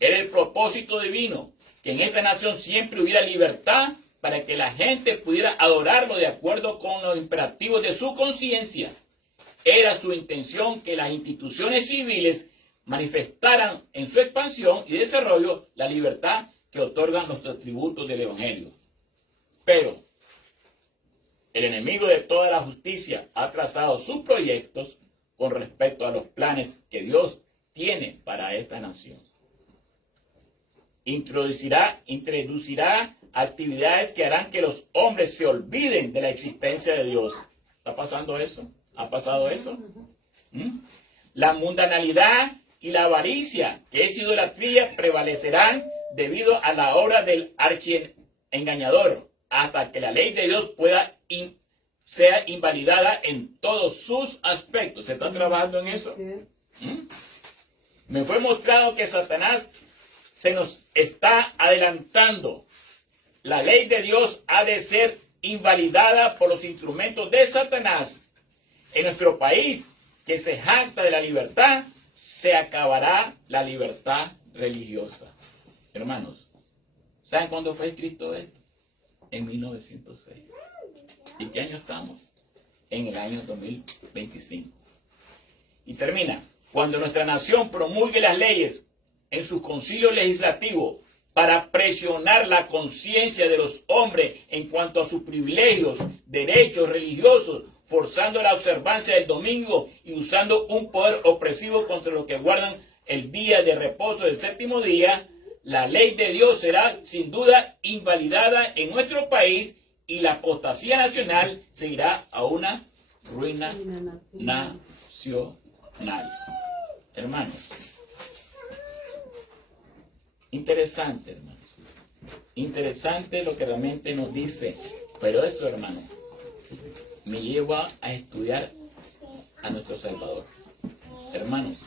Era el propósito divino que en esta nación siempre hubiera libertad para que la gente pudiera adorarlo de acuerdo con los imperativos de su conciencia. Era su intención que las instituciones civiles manifestaran en su expansión y desarrollo la libertad que otorgan los atributos del Evangelio. Pero el enemigo de toda la justicia ha trazado sus proyectos con respecto a los planes que Dios tiene para esta nación. Introducirá actividades que harán que los hombres se olviden de la existencia de Dios. ¿Está pasando eso? ¿Ha pasado eso? La mundanalidad y la avaricia, que es idolatría, prevalecerán debido a la obra del archiengañador, hasta que la ley de Dios sea invalidada en todos sus aspectos. ¿Se está trabajando en eso? Me fue mostrado que Satanás se nos está adelantando. La ley de Dios ha de ser invalidada por los instrumentos de Satanás. En nuestro país, que se jacta de la libertad, se acabará la libertad religiosa. Hermanos, ¿saben cuándo fue escrito esto? En 1906. ¿Y qué año estamos? En el año 2025. Y termina. Cuando nuestra nación promulgue las leyes en su concilio legislativo para presionar la conciencia de los hombres en cuanto a sus privilegios, derechos religiosos, forzando la observancia del domingo y usando un poder opresivo contra los que guardan el día de reposo del 7º día, la ley de Dios será sin duda invalidada en nuestro país y la apostasía nacional seguirá a una ruina nacional. Hermanos, interesante, hermanos. Interesante lo que realmente nos dice. Pero eso, hermano, me lleva a estudiar a nuestro Salvador. Hermanos,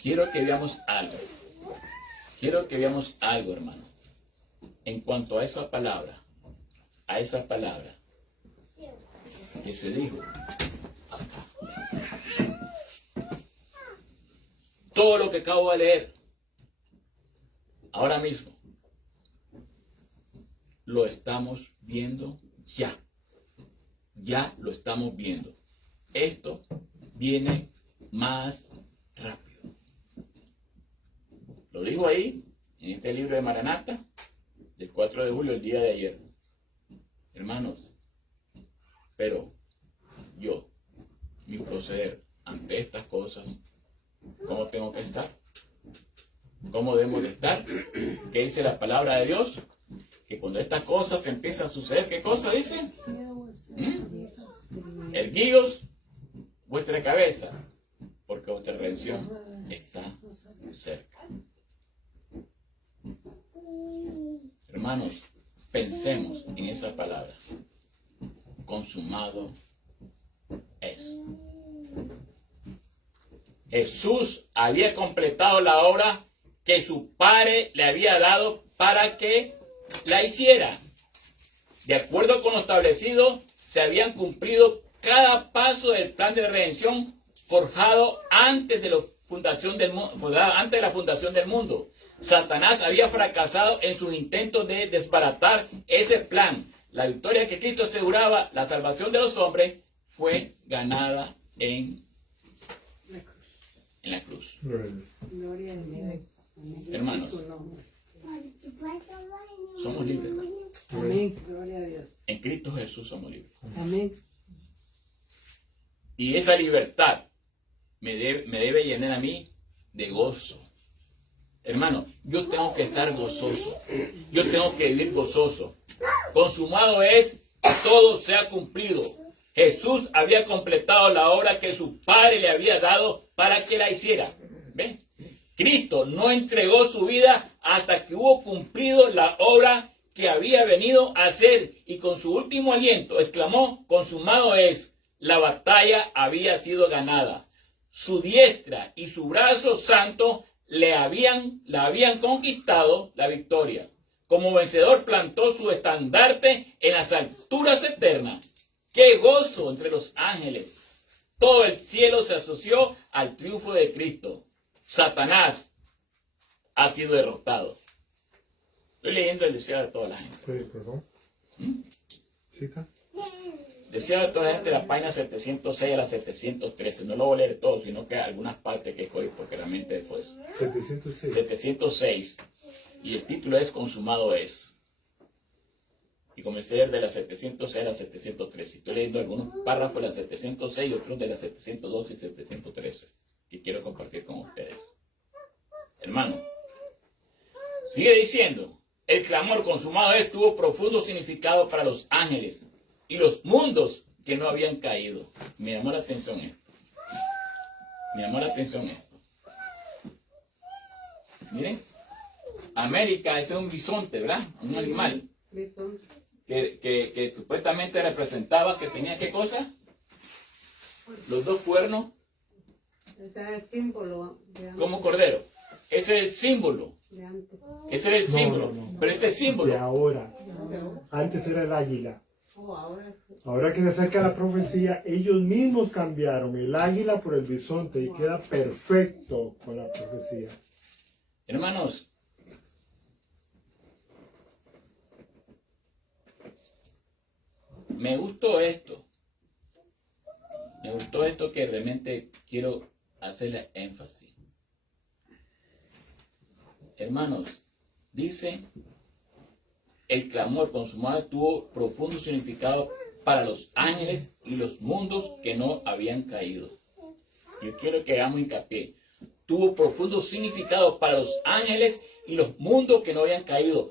quiero que veamos algo. Quiero que veamos algo, hermano. En cuanto a esa palabra que se dijo acá. todo lo que acabo de leer, ahora mismo, lo estamos viendo ya. Ya lo estamos viendo. Esto viene más rápido. Lo dijo ahí, en este libro de Maranata, del 4 de julio, el día de ayer. Hermanos, pero yo, mi proceder ante estas cosas, ¿cómo tengo que estar? ¿Cómo debemos de estar? ¿Qué dice la palabra de Dios? Que cuando estas cosas empiezan a suceder, ¿qué cosa dice? Erguíos vuestra cabeza, porque vuestra redención está cerca. Hermanos, pensemos en esa palabra. Consumado es. Jesús había completado la obra que su Padre le había dado para que la hiciera. De acuerdo con lo establecido, se habían cumplido cada paso del plan de redención forjado antes de la fundación del mundo. Satanás había fracasado en sus intentos de desbaratar ese plan. La victoria que Cristo aseguraba, la salvación de los hombres, fue ganada en la cruz. Gloria a Dios. Hermanos, somos libres. Amén. Gloria a Dios. En Cristo Jesús somos libres. Amén. Y esa libertad me debe llenar a mí de gozo. Hermano, yo tengo que estar gozoso. Yo tengo que vivir gozoso. Consumado es, todo se ha cumplido. Jesús había completado la obra que su Padre le había dado para que la hiciera. ¿Ven? Cristo no entregó su vida hasta que hubo cumplido la obra que había venido a hacer, y con su último aliento exclamó: consumado es. La batalla había sido ganada. Su diestra y su brazo santo la habían conquistado la victoria. Como vencedor plantó su estandarte en las alturas eternas. ¡Qué gozo entre los ángeles! Todo el cielo se asoció al triunfo de Cristo. Satanás ha sido derrotado. Estoy leyendo el deseo de toda la gente. Perdón. ¿Cita? Deseo de toda la gente, la página 706 a la 713. No lo voy a leer todo, sino que algunas partes que escogí, porque realmente después. 706. 706. Y el título es Consumado es. Y comencé de la 706 a la 713. Estoy leyendo algunos párrafos de la 706 y otros de la 712 y 713 que quiero compartir con ustedes. Hermano, sigue diciendo: el clamor consumado es tuvo profundo significado para los ángeles y los mundos que no habían caído. Me llamó la atención esto. Miren, América es un bisonte, ¿verdad? Un animal que supuestamente representaba que tenía ¿qué cosa? Los dos cuernos. Ese era el símbolo de antes. Como cordero. Ese es el símbolo. De antes. Ese era el símbolo. No. Pero este símbolo. De ahora. Antes era el águila. Ahora sí. Ahora que se acerca la profecía, ellos mismos cambiaron el águila por el bisonte y queda perfecto con la profecía. Hermanos, me gustó esto. Que realmente quiero hacerle énfasis. Hermanos, dice: el clamor consumado tuvo profundo significado para los ángeles y los mundos que no habían caído. Yo quiero que hagamos hincapié. Tuvo profundo significado para los ángeles y los mundos que no habían caído.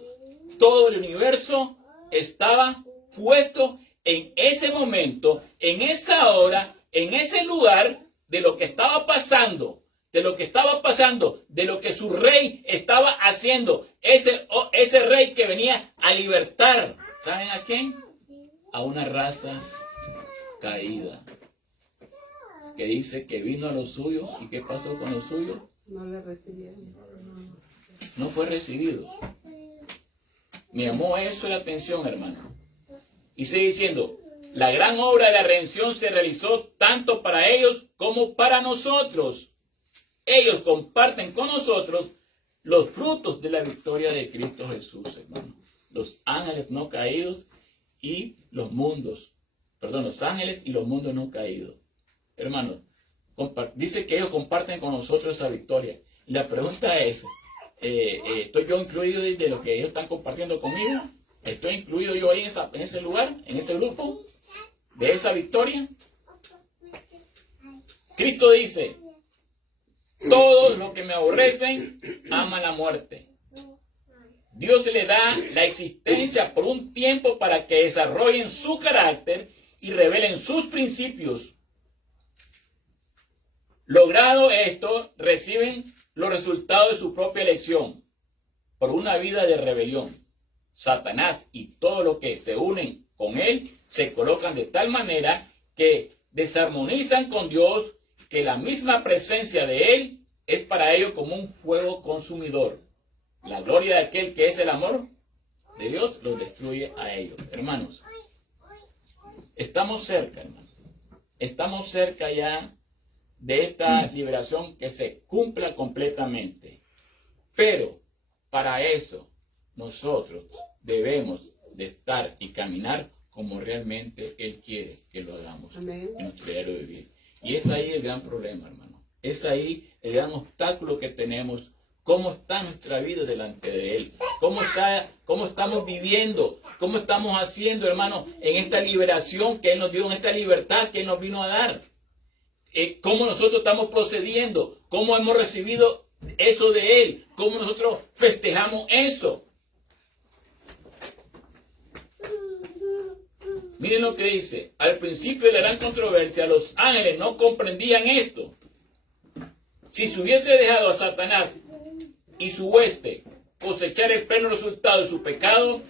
Todo el universo estaba puesto en ese momento, en esa hora, en ese lugar, de lo que estaba pasando, de lo que su rey estaba haciendo. Ese rey que venía a libertar, ¿saben a quién? A una raza caída, que dice que vino a los suyos. ¿Y qué pasó con los suyos? No le recibieron. No fue recibido. Me llamó eso la atención, hermano. Y sigue diciendo: la gran obra de la redención se realizó tanto para ellos como para nosotros. ellos comparten con nosotros los frutos de la victoria de Cristo Jesús, hermano. Los ángeles no caídos y los mundos. Perdón, los ángeles y los mundos no caídos. Hermanos, dice que ellos comparten con nosotros esa victoria. Y la pregunta es, ¿estoy yo incluido de lo que ellos están compartiendo conmigo? ¿Estoy incluido yo ahí en ese lugar, en ese grupo, de esa victoria? Cristo dice, todos los que me aborrecen aman la muerte. Dios le da la existencia por un tiempo para que desarrollen su carácter y revelen sus principios. Logrado esto, reciben los resultados de su propia elección por una vida de rebelión. Satanás y todo lo que se unen con él se colocan de tal manera que desarmonizan con Dios, que la misma presencia de él es para ellos como un fuego consumidor. La gloria de aquel que es el amor de Dios los destruye a ellos. Hermanos, estamos cerca, hermanos. Estamos cerca ya de esta liberación que se cumpla completamente. Pero para eso nosotros debemos de estar y caminar como realmente Él quiere que lo hagamos. Amén. En nuestro diario vivir. Y es ahí el gran problema, hermano. Es ahí el gran obstáculo que tenemos. ¿Cómo está nuestra vida delante de Él? ¿Cómo estamos viviendo? ¿Cómo estamos haciendo, hermano, en esta liberación que Él nos dio, en esta libertad que Él nos vino a dar? ¿Cómo nosotros estamos procediendo? ¿Cómo hemos recibido eso de Él? ¿Cómo nosotros festejamos eso? Miren lo que dice. Al principio de la gran controversia, los ángeles no comprendían esto. Si se hubiese dejado a Satanás y su hueste cosechar el pleno resultado de su pecado,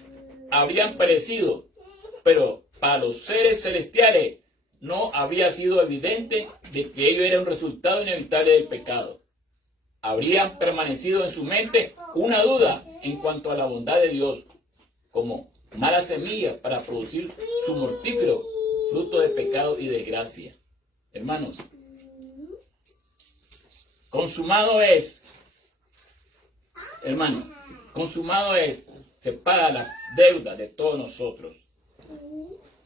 habrían perecido. Pero para los seres celestiales no habría sido evidente de que ello era un resultado inevitable del pecado. Habrían permanecido en su mente una duda en cuanto a la bondad de Dios, como mala semilla para producir su mortífero fruto de pecado y desgracia. Hermanos, consumado es, hermano, consumado es, se paga la deuda de todos nosotros.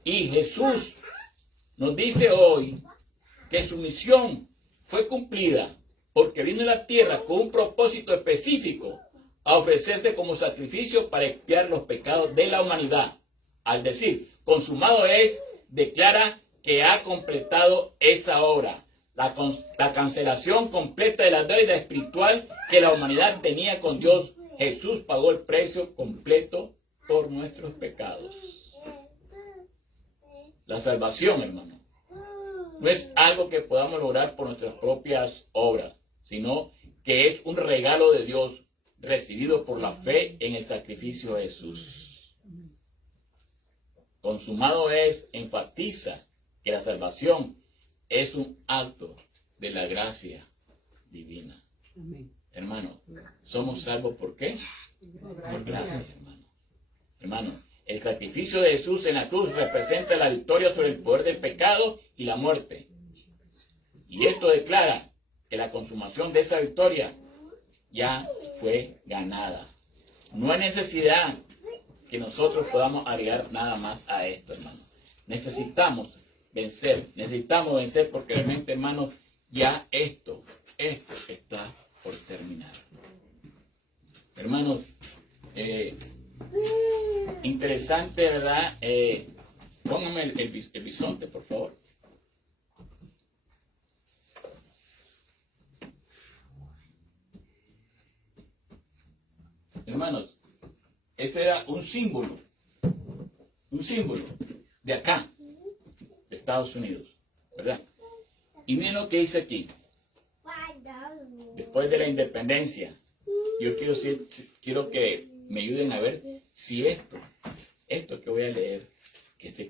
Y Jesús nos dice hoy que su misión fue cumplida porque vino a la tierra con un propósito específico, a ofrecerse como sacrificio para expiar los pecados de la humanidad. Al decir, consumado es, declara que ha completado esa obra. La cancelación completa de la deuda espiritual que la humanidad tenía con Dios. Jesús pagó el precio completo por nuestros pecados. La salvación, hermano, no es algo que podamos lograr por nuestras propias obras, sino que es un regalo de Dios recibido por la fe en el sacrificio de Jesús. Consumado es, enfatiza que la salvación es un acto de la gracia divina. Amén. Hermano, somos salvos ¿por qué? Por gracia, hermano. Hermano, el sacrificio de Jesús en la cruz representa la victoria sobre el poder del pecado y la muerte. Y esto declara que la consumación de esa victoria ya fue ganada. No hay necesidad que nosotros podamos agregar nada más a esto, hermano. Necesitamos vencer porque realmente, hermanos, ya esto está por terminar. Hermanos, interesante, ¿verdad? Póngame el bisonte, por favor. Hermanos, ese era un símbolo de acá, de Estados Unidos, ¿verdad? Y miren lo que dice aquí. Después de la independencia, yo quiero que me ayuden a ver si esto que voy a leer, que se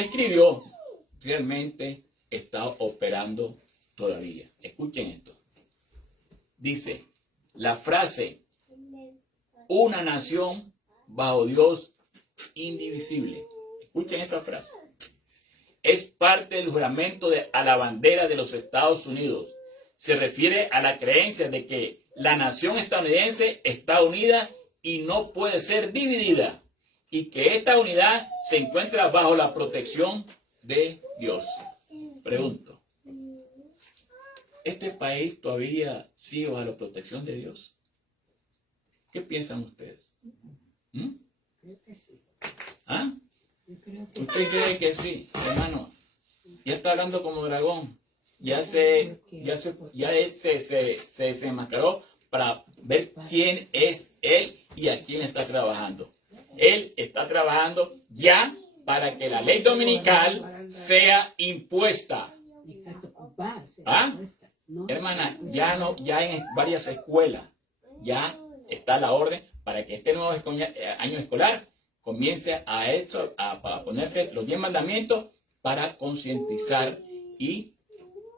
escribió, realmente está operando todavía. Escuchen esto. Dice, la frase, una nación bajo Dios indivisible. Escuchen esa frase. Es parte del juramento a la bandera de los Estados Unidos. se refiere a la creencia de que la nación estadounidense está unida y no puede ser dividida, y que esta unidad se encuentra bajo la protección de Dios. Pregunto, ¿este país todavía sigue bajo la protección de Dios? ¿Qué piensan ustedes? Creo que sí. ¿Ah? Yo creo que ¿Usted cree que sí, hermano? Ya está hablando como dragón. Ya se desenmascaró para ver quién es él y a quién está trabajando. Él está trabajando ya para que la ley dominical sea impuesta. exacto, con base. ¿Ah? No, Hermana, ya en varias escuelas ya está la orden para que este nuevo año escolar comience a ponerse los 10 mandamientos para concientizar. ¿Y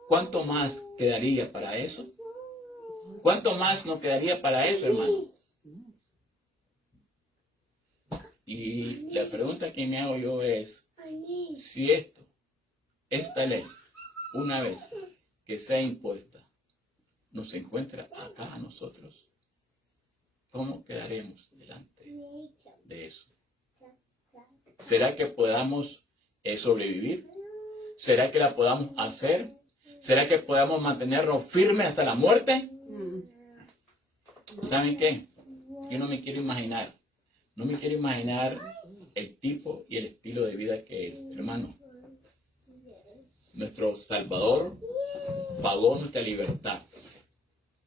cuánto más quedaría para eso? ¿Cuánto más nos quedaría para eso, hermano? Y la pregunta que me hago yo es, si esta ley, una vez que sea impuesta, nos encuentra acá a nosotros, ¿cómo quedaremos delante de eso? ¿Será que podamos sobrevivir? ¿Será que la podamos hacer? ¿Será que podamos mantenernos firmes hasta la muerte? ¿Saben qué? Yo no me quiero imaginar. No me quiero imaginar el tipo y el estilo de vida que es, hermano. Nuestro Salvador pagó nuestra libertad,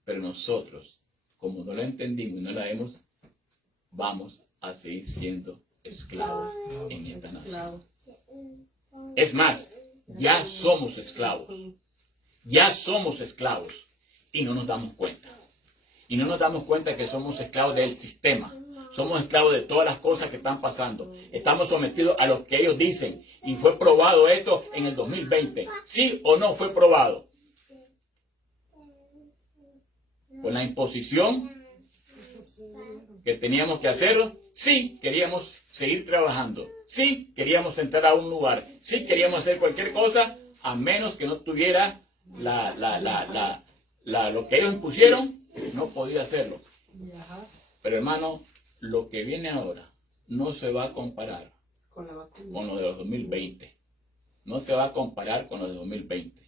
pero nosotros, como no la entendimos y no la vemos, vamos a seguir siendo esclavos en esta nación. Es más, ya somos esclavos. Ya somos esclavos y no nos damos cuenta. Y no nos damos cuenta que somos esclavos del sistema. Somos esclavos de todas las cosas que están pasando. Estamos sometidos a lo que ellos dicen. Y fue probado esto en el 2020. ¿Sí o no fue probado? Con la imposición que teníamos que hacerlo. Sí, queríamos seguir trabajando. Sí, queríamos entrar a un lugar. Sí, queríamos hacer cualquier cosa, a menos que no tuviera lo que ellos impusieron, no podía hacerlo. Pero hermano, lo que viene ahora no se va a comparar con lo de los 2020. No se va a comparar con los de 2020.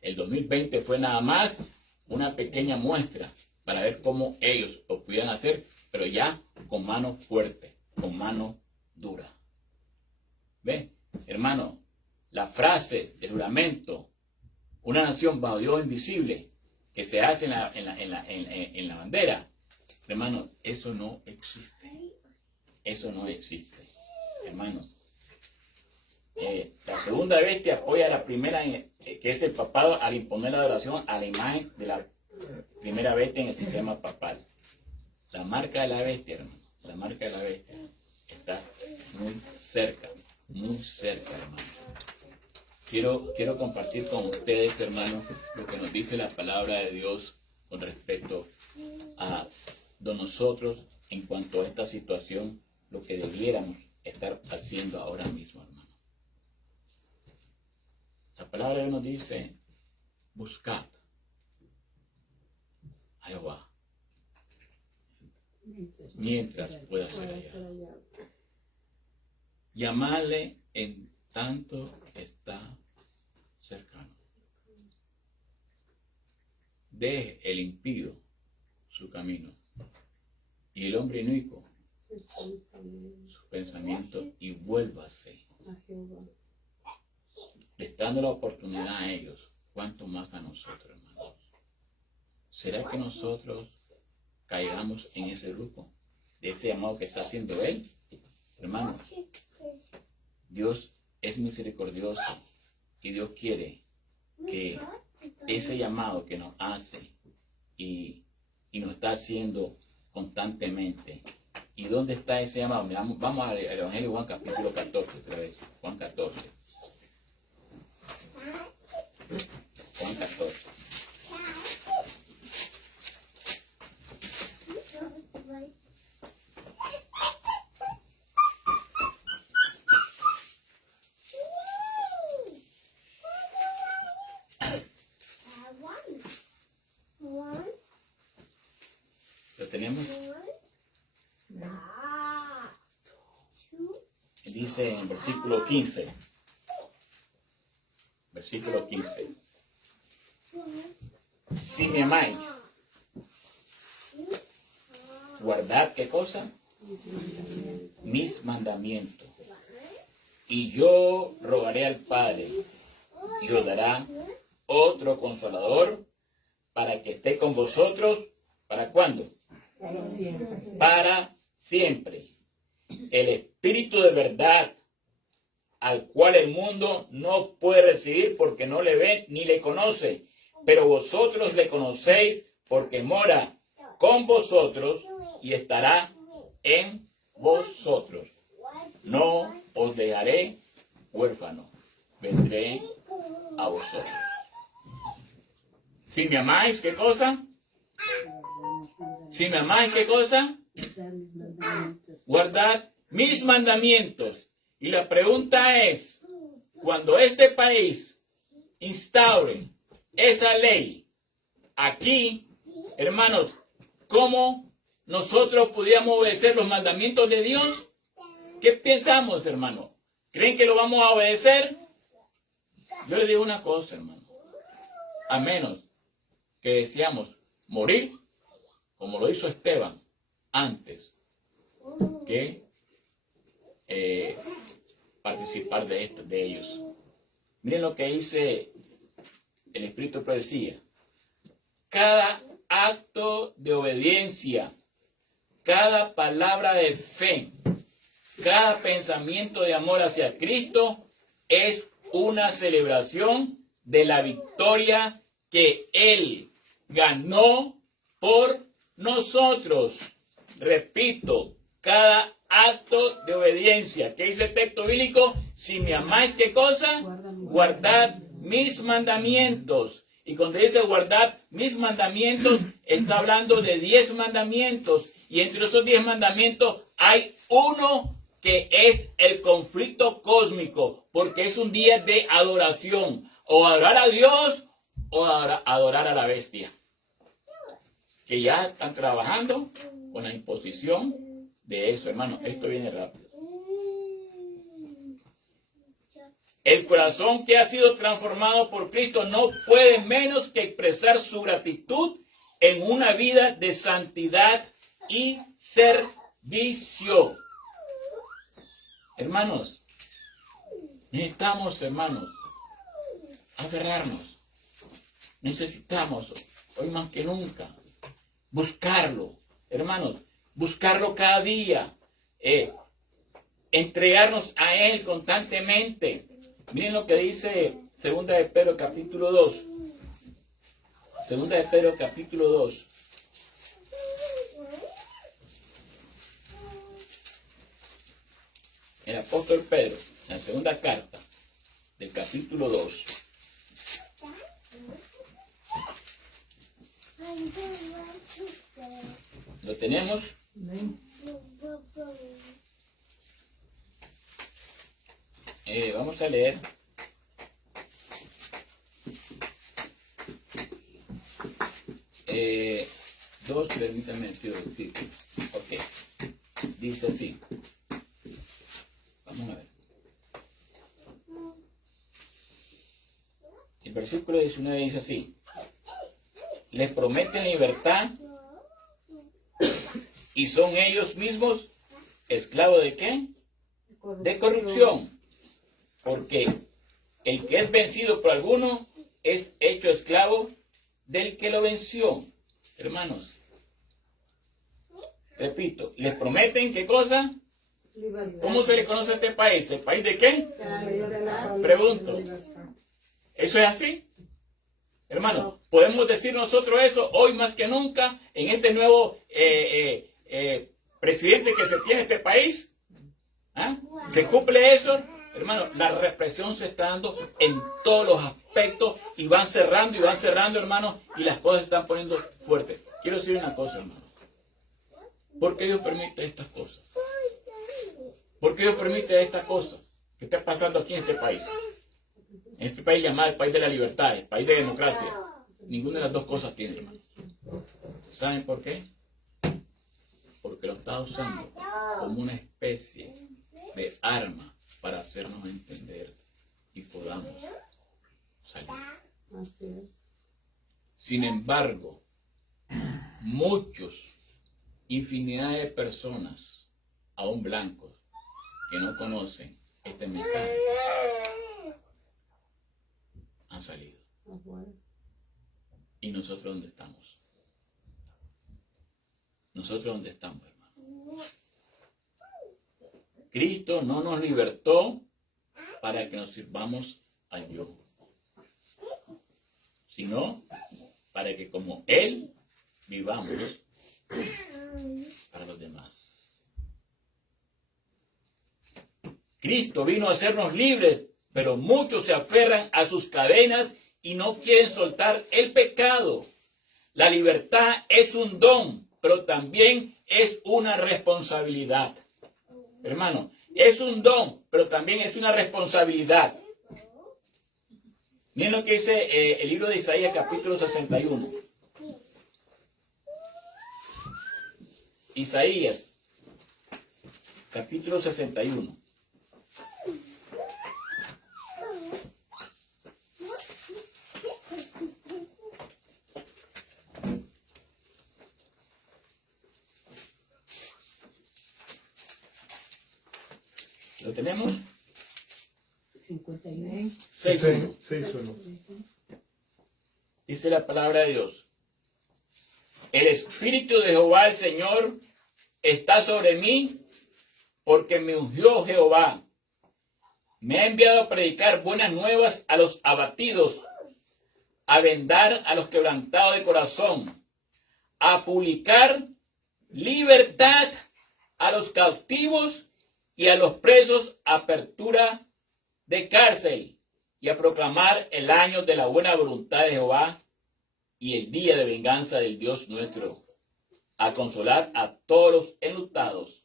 El 2020 fue nada más una pequeña muestra para ver cómo ellos lo pudieran hacer, pero ya con mano fuerte, con mano dura. ¿Ven? Hermano, la frase del juramento, una nación bajo Dios invisible, que se hace en la bandera, hermanos, eso no existe. Eso no existe, hermanos. La segunda bestia apoya a la primera, que es el papado, al imponer la adoración a la imagen de la primera bestia en el sistema papal. La marca de la bestia, hermano, la marca de la bestia está muy cerca, hermano. Quiero compartir con ustedes, hermanos, lo que nos dice la palabra de Dios con respecto a nosotros en cuanto a esta situación, lo que debiéramos estar haciendo ahora mismo, hermano. La palabra de Dios nos dice, buscad a Jehová mientras pueda ser hallado. Llamarle en tanto está cercano. Deje el impío su camino y el hombre inicuo su pensamiento y vuélvase. Les dando la oportunidad a ellos, cuanto más a nosotros, hermanos. ¿Será que nosotros caigamos en ese grupo, de ese llamado que está haciendo Él? Hermanos, Dios es misericordioso y Dios quiere que ese llamado que nos hace y nos está haciendo constantemente. ¿Y dónde está ese llamado? Miramos, vamos al Evangelio de Juan capítulo 14 otra vez. Juan 14. Juan 14. tenemos. Dice en versículo 15. Versículo 15. Si me amáis, guardad ¿qué cosa? Mis mandamientos. Y yo rogaré al Padre y os dará otro consolador para que esté con vosotros. ¿Para cuándo? Para siempre. Para siempre. El Espíritu de verdad, al cual el mundo no puede recibir porque no le ve ni le conoce, pero vosotros le conocéis porque mora con vosotros y estará en vosotros. No os dejaré huérfanos, vendré a vosotros. Si me amáis, ¿qué cosa? Si me amáis, ¿qué cosa? Guardad mis mandamientos. Y la pregunta es, cuando este país instaure esa ley aquí, hermanos, ¿cómo nosotros podríamos obedecer los mandamientos de Dios? ¿Qué pensamos, hermano? ¿Creen que lo vamos a obedecer? Yo les digo una cosa, hermano. A menos que deseamos morir, como lo hizo Esteban, antes que participar de ellos. Miren lo que dice el Espíritu de Profecía. Cada acto de obediencia, cada palabra de fe, cada pensamiento de amor hacia Cristo es una celebración de la victoria que Él ganó por nosotros. Repito, cada acto de obediencia. ¿Qué dice el texto bíblico? Si me amáis, ¿qué cosa? Guardad mis mandamientos. Y cuando dice guardad mis mandamientos, está hablando de 10 mandamientos. Y entre esos 10 mandamientos hay uno que es el conflicto cósmico, porque es un día de adoración. O adorar a Dios o adorar a la bestia. Que ya están trabajando con la imposición de eso, hermano. Esto viene rápido. El corazón que ha sido transformado por Cristo no puede menos que expresar su gratitud en una vida de santidad y servicio. Hermanos, necesitamos, hermanos, aferrarnos. Necesitamos, hoy más que nunca, buscarlo, hermanos, buscarlo cada día, entregarnos a Él constantemente. Miren lo que dice 2 de Pedro capítulo 2. 2 de Pedro capítulo 2. El apóstol Pedro, en la segunda carta del capítulo 2. ¿Lo tenemos? Vamos a leer. Dos, permítanme decir. Ok. Dice así. Vamos a ver. El versículo 19 dice así. Les prometen libertad y son ellos mismos esclavos ¿de qué? De corrupción. Porque el que es vencido por alguno es hecho esclavo del que lo venció. Hermanos, repito, les prometen ¿qué cosa? ¿Cómo se le conoce a este país? ¿El país de qué? Pregunto. ¿Eso es así? Hermanos, ¿podemos decir nosotros eso hoy más que nunca en este nuevo presidente que se tiene en este país? ¿Ah? ¿Se cumple eso? Hermano, la represión se está dando en todos los aspectos y van cerrando, hermano, y las cosas se están poniendo fuertes. Quiero decir una cosa, hermano. ¿Por qué Dios permite estas cosas? ¿Por qué Dios permite estas cosas que está pasando aquí en este país? En este país llamado el país de la libertad, el país de democracia. Ninguna de las dos cosas tiene, hermano. ¿Saben por qué? porque lo está usando como una especie de arma para hacernos entender y podamos salir. Así es. Sin embargo, infinidad de personas, aún blancos, que no conocen este mensaje, han salido. Afuera. ¿Y nosotros dónde estamos? ¿Nosotros dónde estamos, hermano? Cristo no nos libertó para que nos sirvamos a Dios, sino para que como Él vivamos para los demás. Cristo vino a hacernos libres, pero muchos se aferran a sus cadenas y no quieren soltar el pecado. La libertad es un don, pero también es una responsabilidad. Hermano, es un don, pero también es una responsabilidad. Miren lo que dice el libro de Isaías, capítulo 61. Isaías, capítulo 61. ¿Lo tenemos? 51. 6:1. 6:1. Dice la palabra de Dios. El Espíritu de Jehová el Señor está sobre mí, porque me ungió Jehová. Me ha enviado a predicar buenas nuevas a los abatidos, a vendar a los quebrantados de corazón, a publicar libertad a los cautivos y a los presos, apertura de cárcel, y a proclamar el año de la buena voluntad de Jehová y el día de venganza del Dios nuestro, a consolar a todos los enlutados,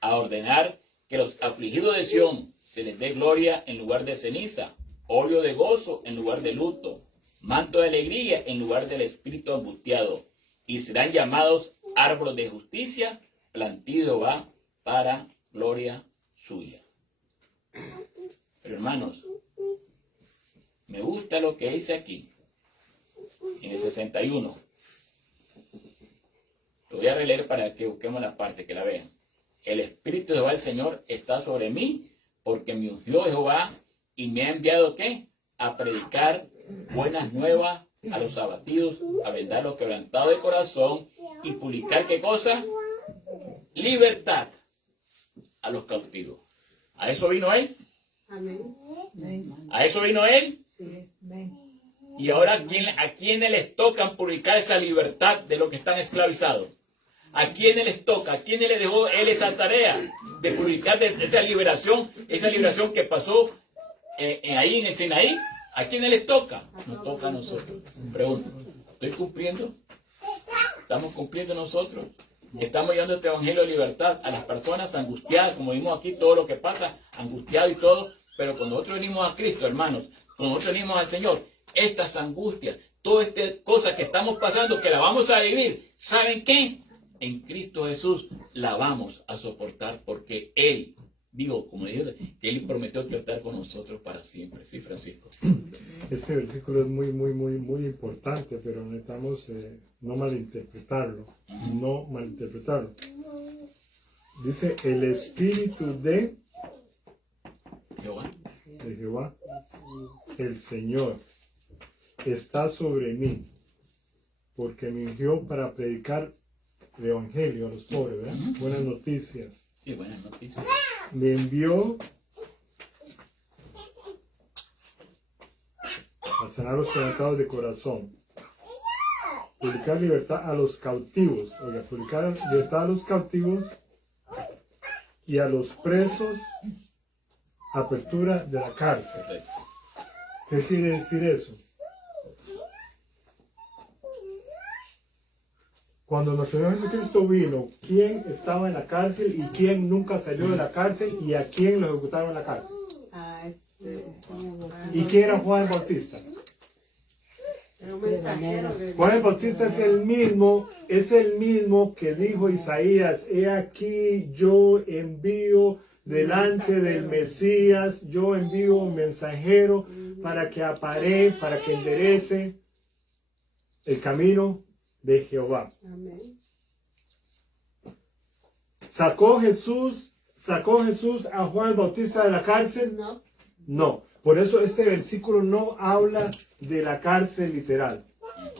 a ordenar que los afligidos de Sión se les dé gloria en lugar de ceniza, óleo de gozo en lugar de luto, manto de alegría en lugar del espíritu angustiado, y serán llamados árboles de justicia, plantío va para gloria suya. Pero hermanos, me gusta lo que dice aquí, en el 61. Lo voy a releer para que busquemos la parte, que la vean. El Espíritu de Jehová el Señor está sobre mí, porque me ungió Jehová y me ha enviado, ¿qué? A predicar buenas nuevas a los abatidos, a vendar los quebrantados de corazón y publicar, ¿qué cosa? Libertad a los cautivos. ¿A eso vino Él? Amén. ¿A eso vino Él? Sí. Y ahora, ¿a quiénes les toca publicar esa libertad de los que están esclavizados? ¿A quiénes les toca? ¿A quiénes le dejó Él esa tarea de publicar esa liberación que pasó ahí en el Sinaí? ¿A quiénes les toca? Nos toca a nosotros. Pregunto, ¿estoy cumpliendo? ¿Estamos cumpliendo nosotros? Estamos llevando este evangelio de libertad a las personas angustiadas, como vimos aquí, todo lo que pasa, angustiado y todo, pero cuando nosotros venimos a Cristo, hermanos, cuando nosotros venimos al Señor, estas angustias, todas estas cosas que estamos pasando, que la vamos a vivir, ¿saben qué? En Cristo Jesús la vamos a soportar, porque Él, digo, como dijo, que Él prometió que estar con nosotros para siempre. ¿Sí, Francisco? Este versículo es muy importante, pero necesitamos no malinterpretarlo. No malinterpretarlo. Dice, el Espíritu de Jehová, el Señor, está sobre mí, porque me ungió para predicar el Evangelio a los pobres, ¿verdad? Buenas noticias. Sí, buenas noticias. Me envió a sanar los quebrantados de corazón, publicar libertad a los cautivos, oiga, publicar libertad a los cautivos y a los presos, apertura de la cárcel. Correcto. ¿Qué quiere decir eso? Cuando nuestro Señor Jesucristo vino, ¿quién estaba en la cárcel y quién nunca salió de la cárcel y a quién lo ejecutaron en la cárcel? ¿Y quién era Juan el Bautista? Era un mensajero de Juan el Bautista es el mismo que dijo Isaías, he aquí yo envío delante del Mesías, yo envío un mensajero para que apare, para que enderece el camino de Jehová. Amén. ¿Sacó Jesús a Juan el Bautista de la cárcel? No. No. Por eso este versículo no habla de la cárcel literal.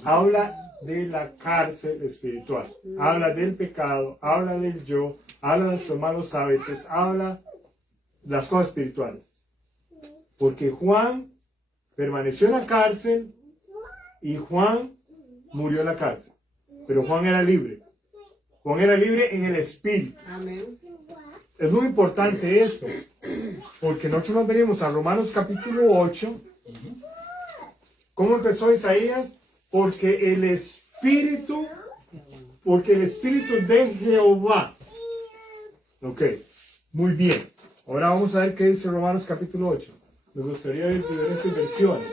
Habla de la cárcel espiritual. Habla del pecado, habla del yo, habla de nuestros malos hábitos, habla de las cosas espirituales. Porque Juan permaneció en la cárcel y Juan murió en la cárcel. Pero Juan era libre. Juan era libre en el espíritu. Amén. Es muy importante esto, porque nosotros nos venimos a Romanos capítulo 8. ¿Cómo empezó Isaías? Porque el espíritu de Jehová. Ok, muy bien. Ahora vamos a ver qué dice Romanos capítulo 8. Me gustaría ver diferentes versiones.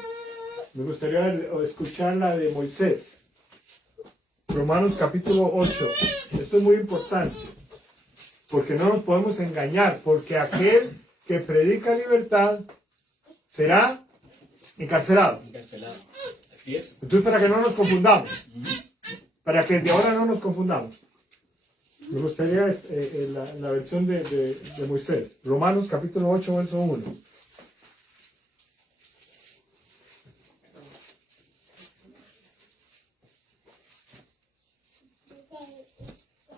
Me gustaría escuchar la de Moisés. Romanos capítulo 8. Esto es muy importante. Porque no nos podemos engañar, porque aquel que predica libertad será encarcelado. Encarcelado. Así es. Entonces, para que no nos confundamos, para que de ahora no nos confundamos, me gustaría la versión de Moisés. Romanos capítulo 8, verso 1.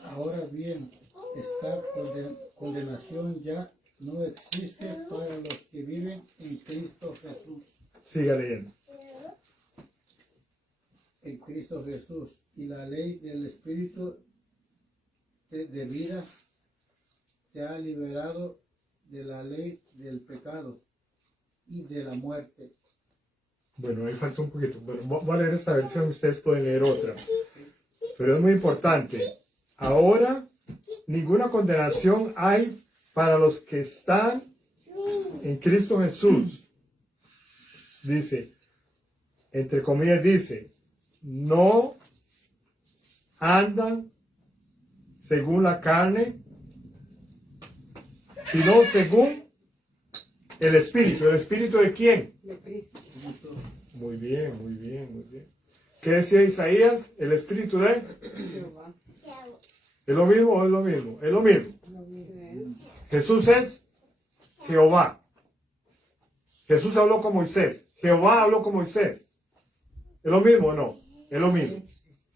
Ahora bien, esta condenación ya no existe para los que viven en Cristo Jesús. Siga leyendo. En Cristo Jesús. Y la ley del Espíritu de vida te ha liberado de la ley del pecado y de la muerte. Bueno, ahí falta un poquito. Bueno, voy a leer esta versión, ustedes pueden leer otra. Pero es muy importante. Ahora, ninguna condenación hay para los que están en Cristo Jesús. Dice, entre comillas dice, no andan según la carne, sino según el Espíritu. ¿El Espíritu de quién? De Cristo. Muy bien, muy bien, muy bien. ¿Qué decía Isaías? El Espíritu de... Jehová. ¿Es lo mismo o es lo mismo? Es lo mismo. Amén. Jesús es Jehová. Jesús habló con Moisés. Jehová habló con Moisés. ¿Es lo mismo o no? Es lo mismo.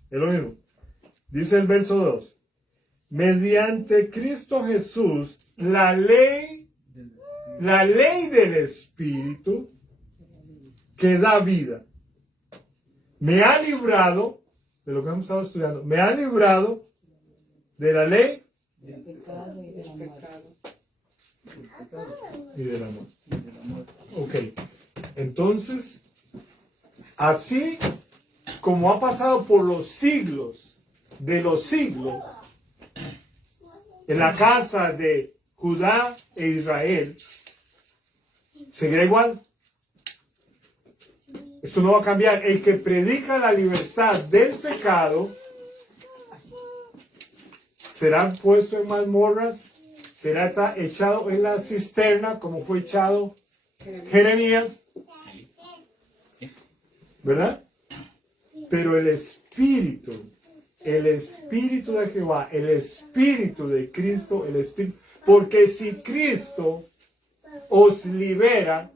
Es lo mismo. Dice el verso 2. Mediante Cristo Jesús, la ley del Espíritu que da vida, me ha librado, de lo que hemos estado estudiando, me ha librado de la ley Del pecado y del pecado. y del amor. Ok, entonces, así como ha pasado por los siglos de los siglos, en la casa de Judá e Israel, seguirá igual. Esto no va a cambiar. El que predica la libertad del pecado será puesto en mazmorras, será echado en la cisterna como fue echado Jeremías, ¿verdad? Pero el Espíritu de Jehová, el Espíritu de Cristo, el Espíritu, porque si Cristo os libera,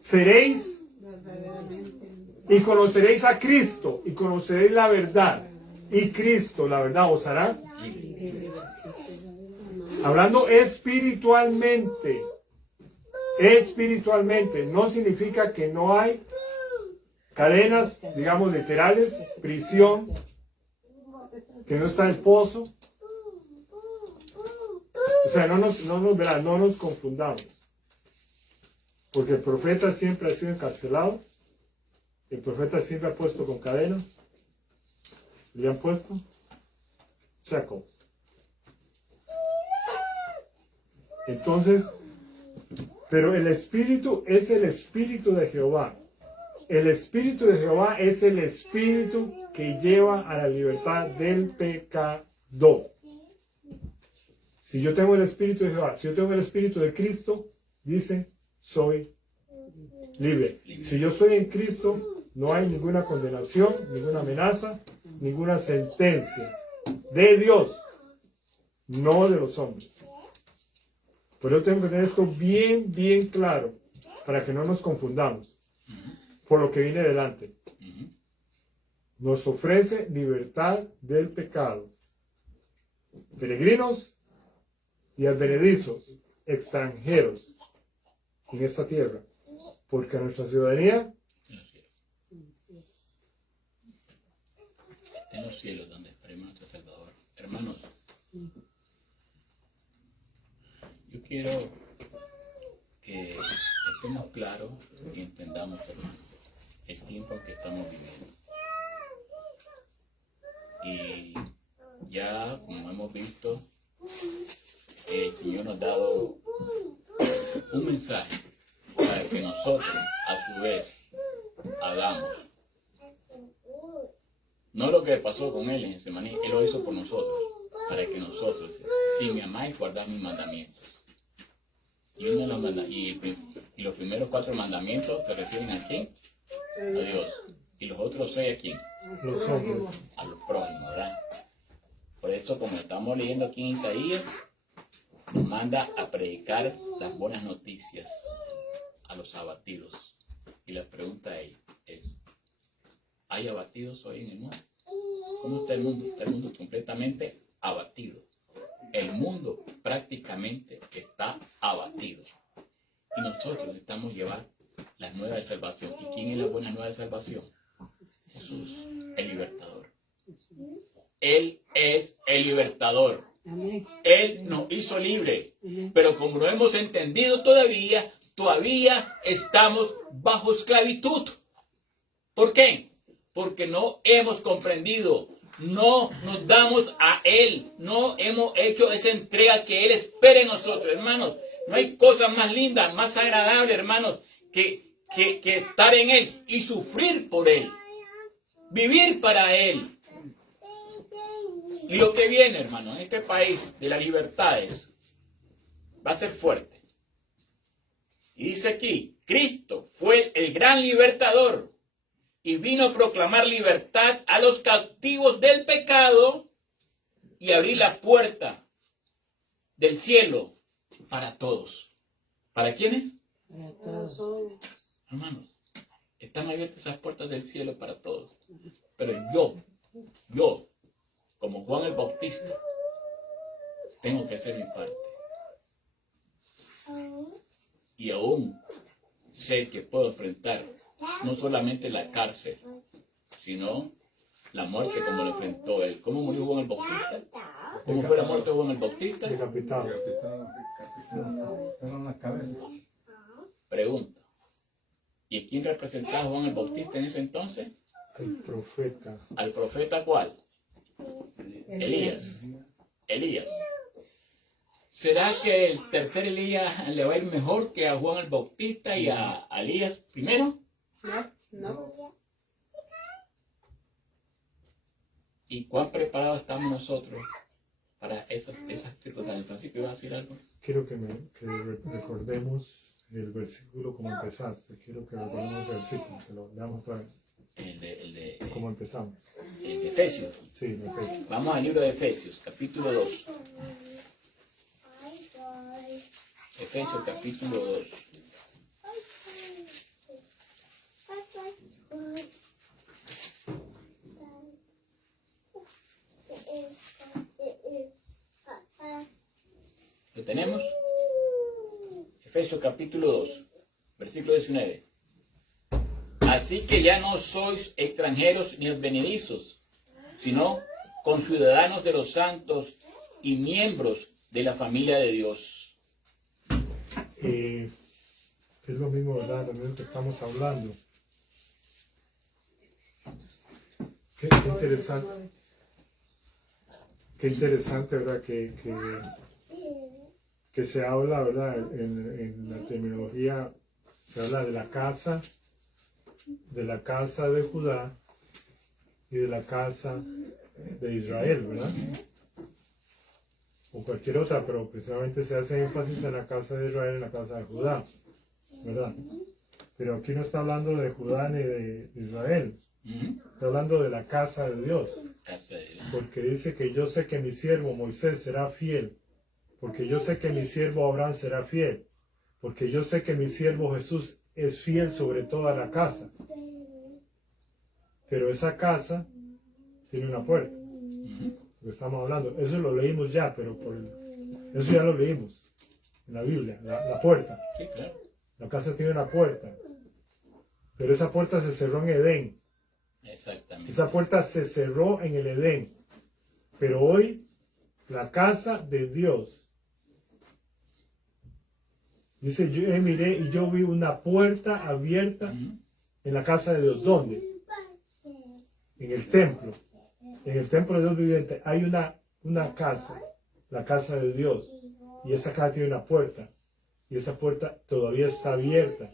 seréis Verdaderamente. y conoceréis a Cristo y conoceréis la verdad, y Cristo, la verdad, os hará. Hablando espiritualmente, no significa que no hay cadenas, digamos, literales, prisión, que no está el pozo. O sea, no nos confundamos. Porque el profeta siempre ha sido encarcelado. El profeta siempre ha puesto con cadenas. Le han puesto chacos. Entonces, pero el Espíritu es el Espíritu de Jehová. El Espíritu de Jehová es el Espíritu que lleva a la libertad del pecado. Si yo tengo el Espíritu de Jehová, si yo tengo el Espíritu de Cristo, dice, soy libre. Si yo estoy en Cristo, no hay ninguna condenación, ninguna amenaza, ninguna sentencia de Dios, no de los hombres. Pero yo tengo que tener esto bien, bien claro para que no nos confundamos por lo que viene delante. Nos ofrece libertad del pecado. Peregrinos y advenedizos, extranjeros en esta tierra, porque nuestra ciudadanía está en los cielos, donde esperemos a nuestro Salvador. Hermanos, yo quiero que estemos claros y entendamos, hermanos, el tiempo en que estamos viviendo. Y ya, como hemos visto, el Señor nos ha dado un mensaje para que nosotros, a su vez, hagamos. No lo que pasó con Él en Getsemaní, Él lo hizo por nosotros, para que nosotros, si me amáis, guardad mis mandamientos. Y los primeros 4 mandamientos se refieren ¿a quién? A Dios. Y los otros 6 ¿a quién? los hombres. A los prójimos, ¿verdad? Por eso, como estamos leyendo aquí en Isaías, nos manda a predicar las buenas noticias a los abatidos. Y la pregunta es, ¿hay abatidos hoy en el mundo? ¿Cómo está el mundo? Está el mundo completamente abatido. El mundo prácticamente está abatido. Y nosotros necesitamos llevar las nuevas de salvación. ¿Y quién es la buena nueva de salvación? Jesús, el libertador. Él es el libertador. Amén. Él nos hizo libre. Amén. Pero como no hemos entendido todavía estamos bajo esclavitud. ¿Por qué? Porque no hemos comprendido, no nos damos a Él, no hemos hecho esa entrega que Él espera en nosotros, hermanos. No hay cosa más linda, más agradable, hermanos, que estar en Él y sufrir por Él, vivir para Él. Y lo que viene, hermano, en este país de las libertades va a ser fuerte. Y dice aquí, Cristo fue el gran libertador y vino a proclamar libertad a los cautivos del pecado y abrir la puerta del cielo para todos. ¿Para quiénes? Para todos. Hermanos, están abiertas esas puertas del cielo para todos. Pero yo, como Juan el Bautista, tengo que hacer mi parte. Y aún sé que puedo enfrentar no solamente la cárcel, sino la muerte como lo enfrentó él. ¿Cómo murió Juan el Bautista? ¿Cómo fue la muerte de Juan el Bautista? Decapitado. Son las cabezas. Pregunta. ¿Y a quién representaba Juan el Bautista en ese entonces? El profeta. ¿Al profeta cuál? Elías. ¿Será que el tercer Elías le va a ir mejor que a Juan el Bautista y a Elías primero? No. ¿Y cuán preparados estamos nosotros para esas circunstancias? Francisco, ¿ibas a decir algo? Quiero que recordemos el versículo como empezaste. Quiero que recordemos el versículo, que lo leamos otra vez. El de Como empezamos. Efesios. Sí, me parece. Vamos al libro de Efesios, capítulo 2. Efesios, capítulo 2. ¿Lo tenemos? Efesios capítulo 2, versículo 19. Así que ya no sois extranjeros ni advenedizos, sino conciudadanos de los santos y miembros de la familia de Dios. Es lo mismo, ¿verdad? Lo mismo que estamos hablando. Qué interesante. Qué interesante, ¿verdad? Que se habla, ¿verdad? En la terminología se habla de la casa, de la casa de Judá y de la casa de Israel, ¿verdad? O cualquier otra, pero precisamente se hace énfasis en la casa de Israel y en la casa de Judá, ¿verdad? Pero aquí no está hablando de Judá ni de Israel, está hablando de la casa de Dios, porque dice que yo sé que mi siervo Moisés será fiel, porque yo sé que mi siervo Abraham será fiel, porque yo sé que mi siervo Jesús es fiel sobre toda la casa. Pero esa casa tiene una puerta. Lo que estamos hablando, eso lo leímos ya, pero eso ya lo leímos en la Biblia, la puerta. Sí, claro. La casa tiene una puerta, pero esa puerta se cerró en Edén. Exactamente. Esa puerta se cerró en el Edén, pero hoy la casa de Dios, dice, yo miré y yo vi una puerta abierta en la casa de Dios. ¿Dónde? En el templo. En el templo de Dios viviente hay una casa, la casa de Dios, y esa casa tiene una puerta, y esa puerta todavía está abierta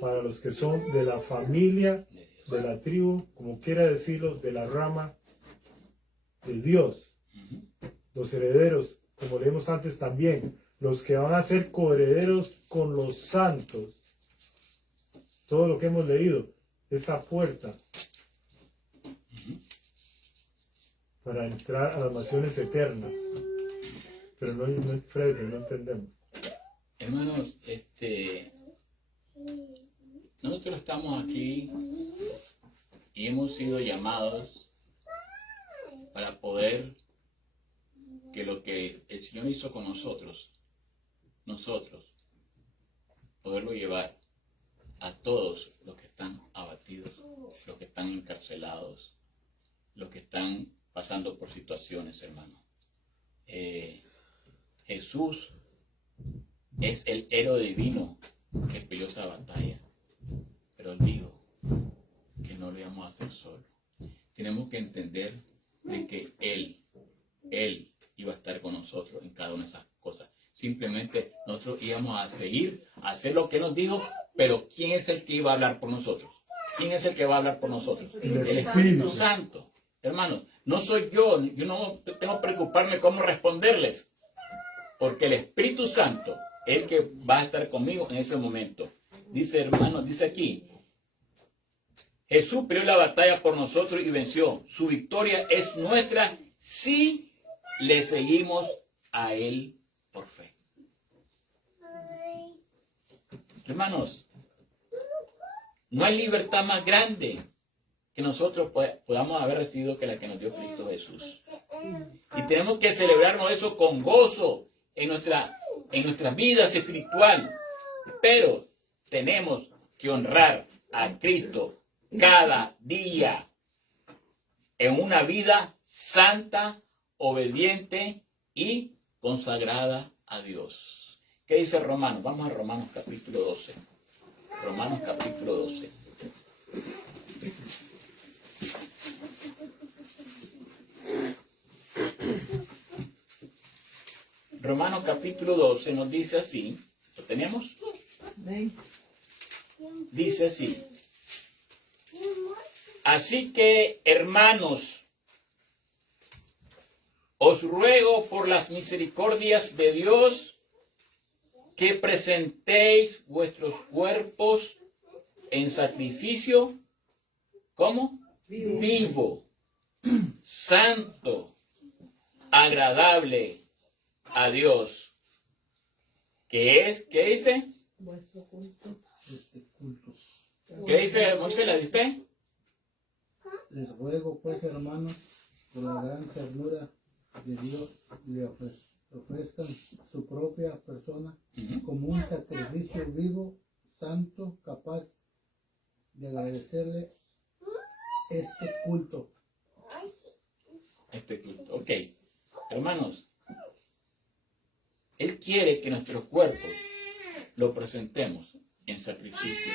para los que son de la familia, de la tribu, como quiera decirlo, de la rama de Dios. Los herederos, como leímos antes también, los que van a ser coherederos con los santos. Todo lo que hemos leído, esa puerta para entrar a las naciones eternas. Pero no, Fred, no entendemos. Hermanos, nosotros estamos aquí y hemos sido llamados para poder que lo que el Señor hizo con nosotros, poderlo llevar a todos los que están abatidos, los que están encarcelados, los que están pasando por situaciones, hermano. Jesús es el héroe divino que peleó esa batalla, pero Él dijo que no lo íbamos a hacer solo. Tenemos que entender de que Él iba a estar con nosotros en cada una de esas cosas. Simplemente nosotros íbamos a seguir, a hacer lo que nos dijo, pero ¿quién es el que iba a hablar por nosotros? ¿Quién es el que va a hablar por nosotros? El Espíritu Santo. Hermanos, no soy yo no tengo que preocuparme cómo responderles, porque el Espíritu Santo es el que va a estar conmigo en ese momento. Dice, hermano, dice aquí, Jesús peleó la batalla por nosotros y venció. Su victoria es nuestra si le seguimos a Él por fe. Hermanos, no hay libertad más grande que nosotros podamos haber recibido que la que nos dio Cristo Jesús. Y tenemos que celebrarnos eso con gozo en nuestras vidas espiritual. Pero tenemos que honrar a Cristo cada día en una vida santa, obediente y consagrada a Dios. ¿Qué dice Romanos? Vamos a Romanos capítulo 12. Romanos capítulo 12. Romanos capítulo 12 nos dice así. ¿Lo tenemos? Dice así. Así que, hermanos, os ruego por las misericordias de Dios que presentéis vuestros cuerpos en sacrificio, ¿cómo? Vivo, santo, agradable a Dios. ¿Qué es? ¿Qué dice? Culto. ¿Qué dice Moisés? ¿La diste? Les ruego pues, hermanos, por la gran ternura de Dios, le ofrezcan su propia persona como un sacrificio vivo, santo, capaz de agradecerle este culto. Ok. Hermanos, Él quiere que nuestros cuerpos lo presentemos en sacrificio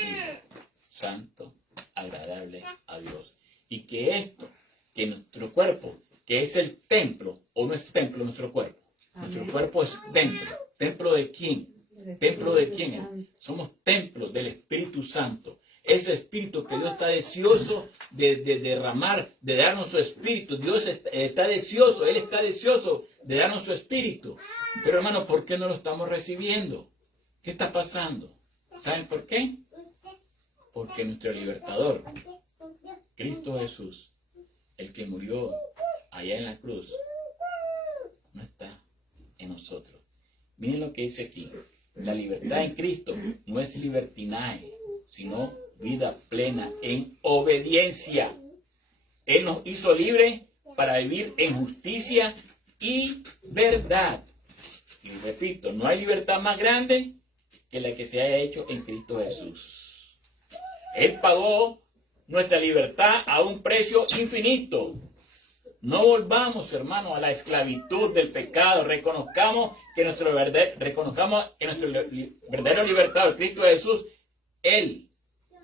vivo, santo, agradable a Dios. Y que nuestro cuerpo, que es el templo, o no es templo nuestro cuerpo. Nuestro cuerpo es templo. ¿Templo de quién? ¿Templo de quién? Somos templos del Espíritu Santo. ese espíritu que Dios está deseoso de derramar, de darnos su espíritu. Dios está deseoso, Él está deseoso de darnos su espíritu. Pero hermano, ¿por qué no lo estamos recibiendo? ¿Qué está pasando? ¿Saben por qué? Porque nuestro libertador, Cristo Jesús, el que murió allá en la cruz, no está en nosotros. Miren lo que dice aquí. La libertad en Cristo no es libertinaje, sino vida plena en obediencia. Él nos hizo libres para vivir en justicia y verdad. Y repito, no hay libertad más grande que la que se haya hecho en Cristo Jesús. Él pagó nuestra libertad a un precio infinito. No volvamos, hermanos, a la esclavitud del pecado. Reconozcamos que nuestro verdadero libertador, Cristo Jesús, Él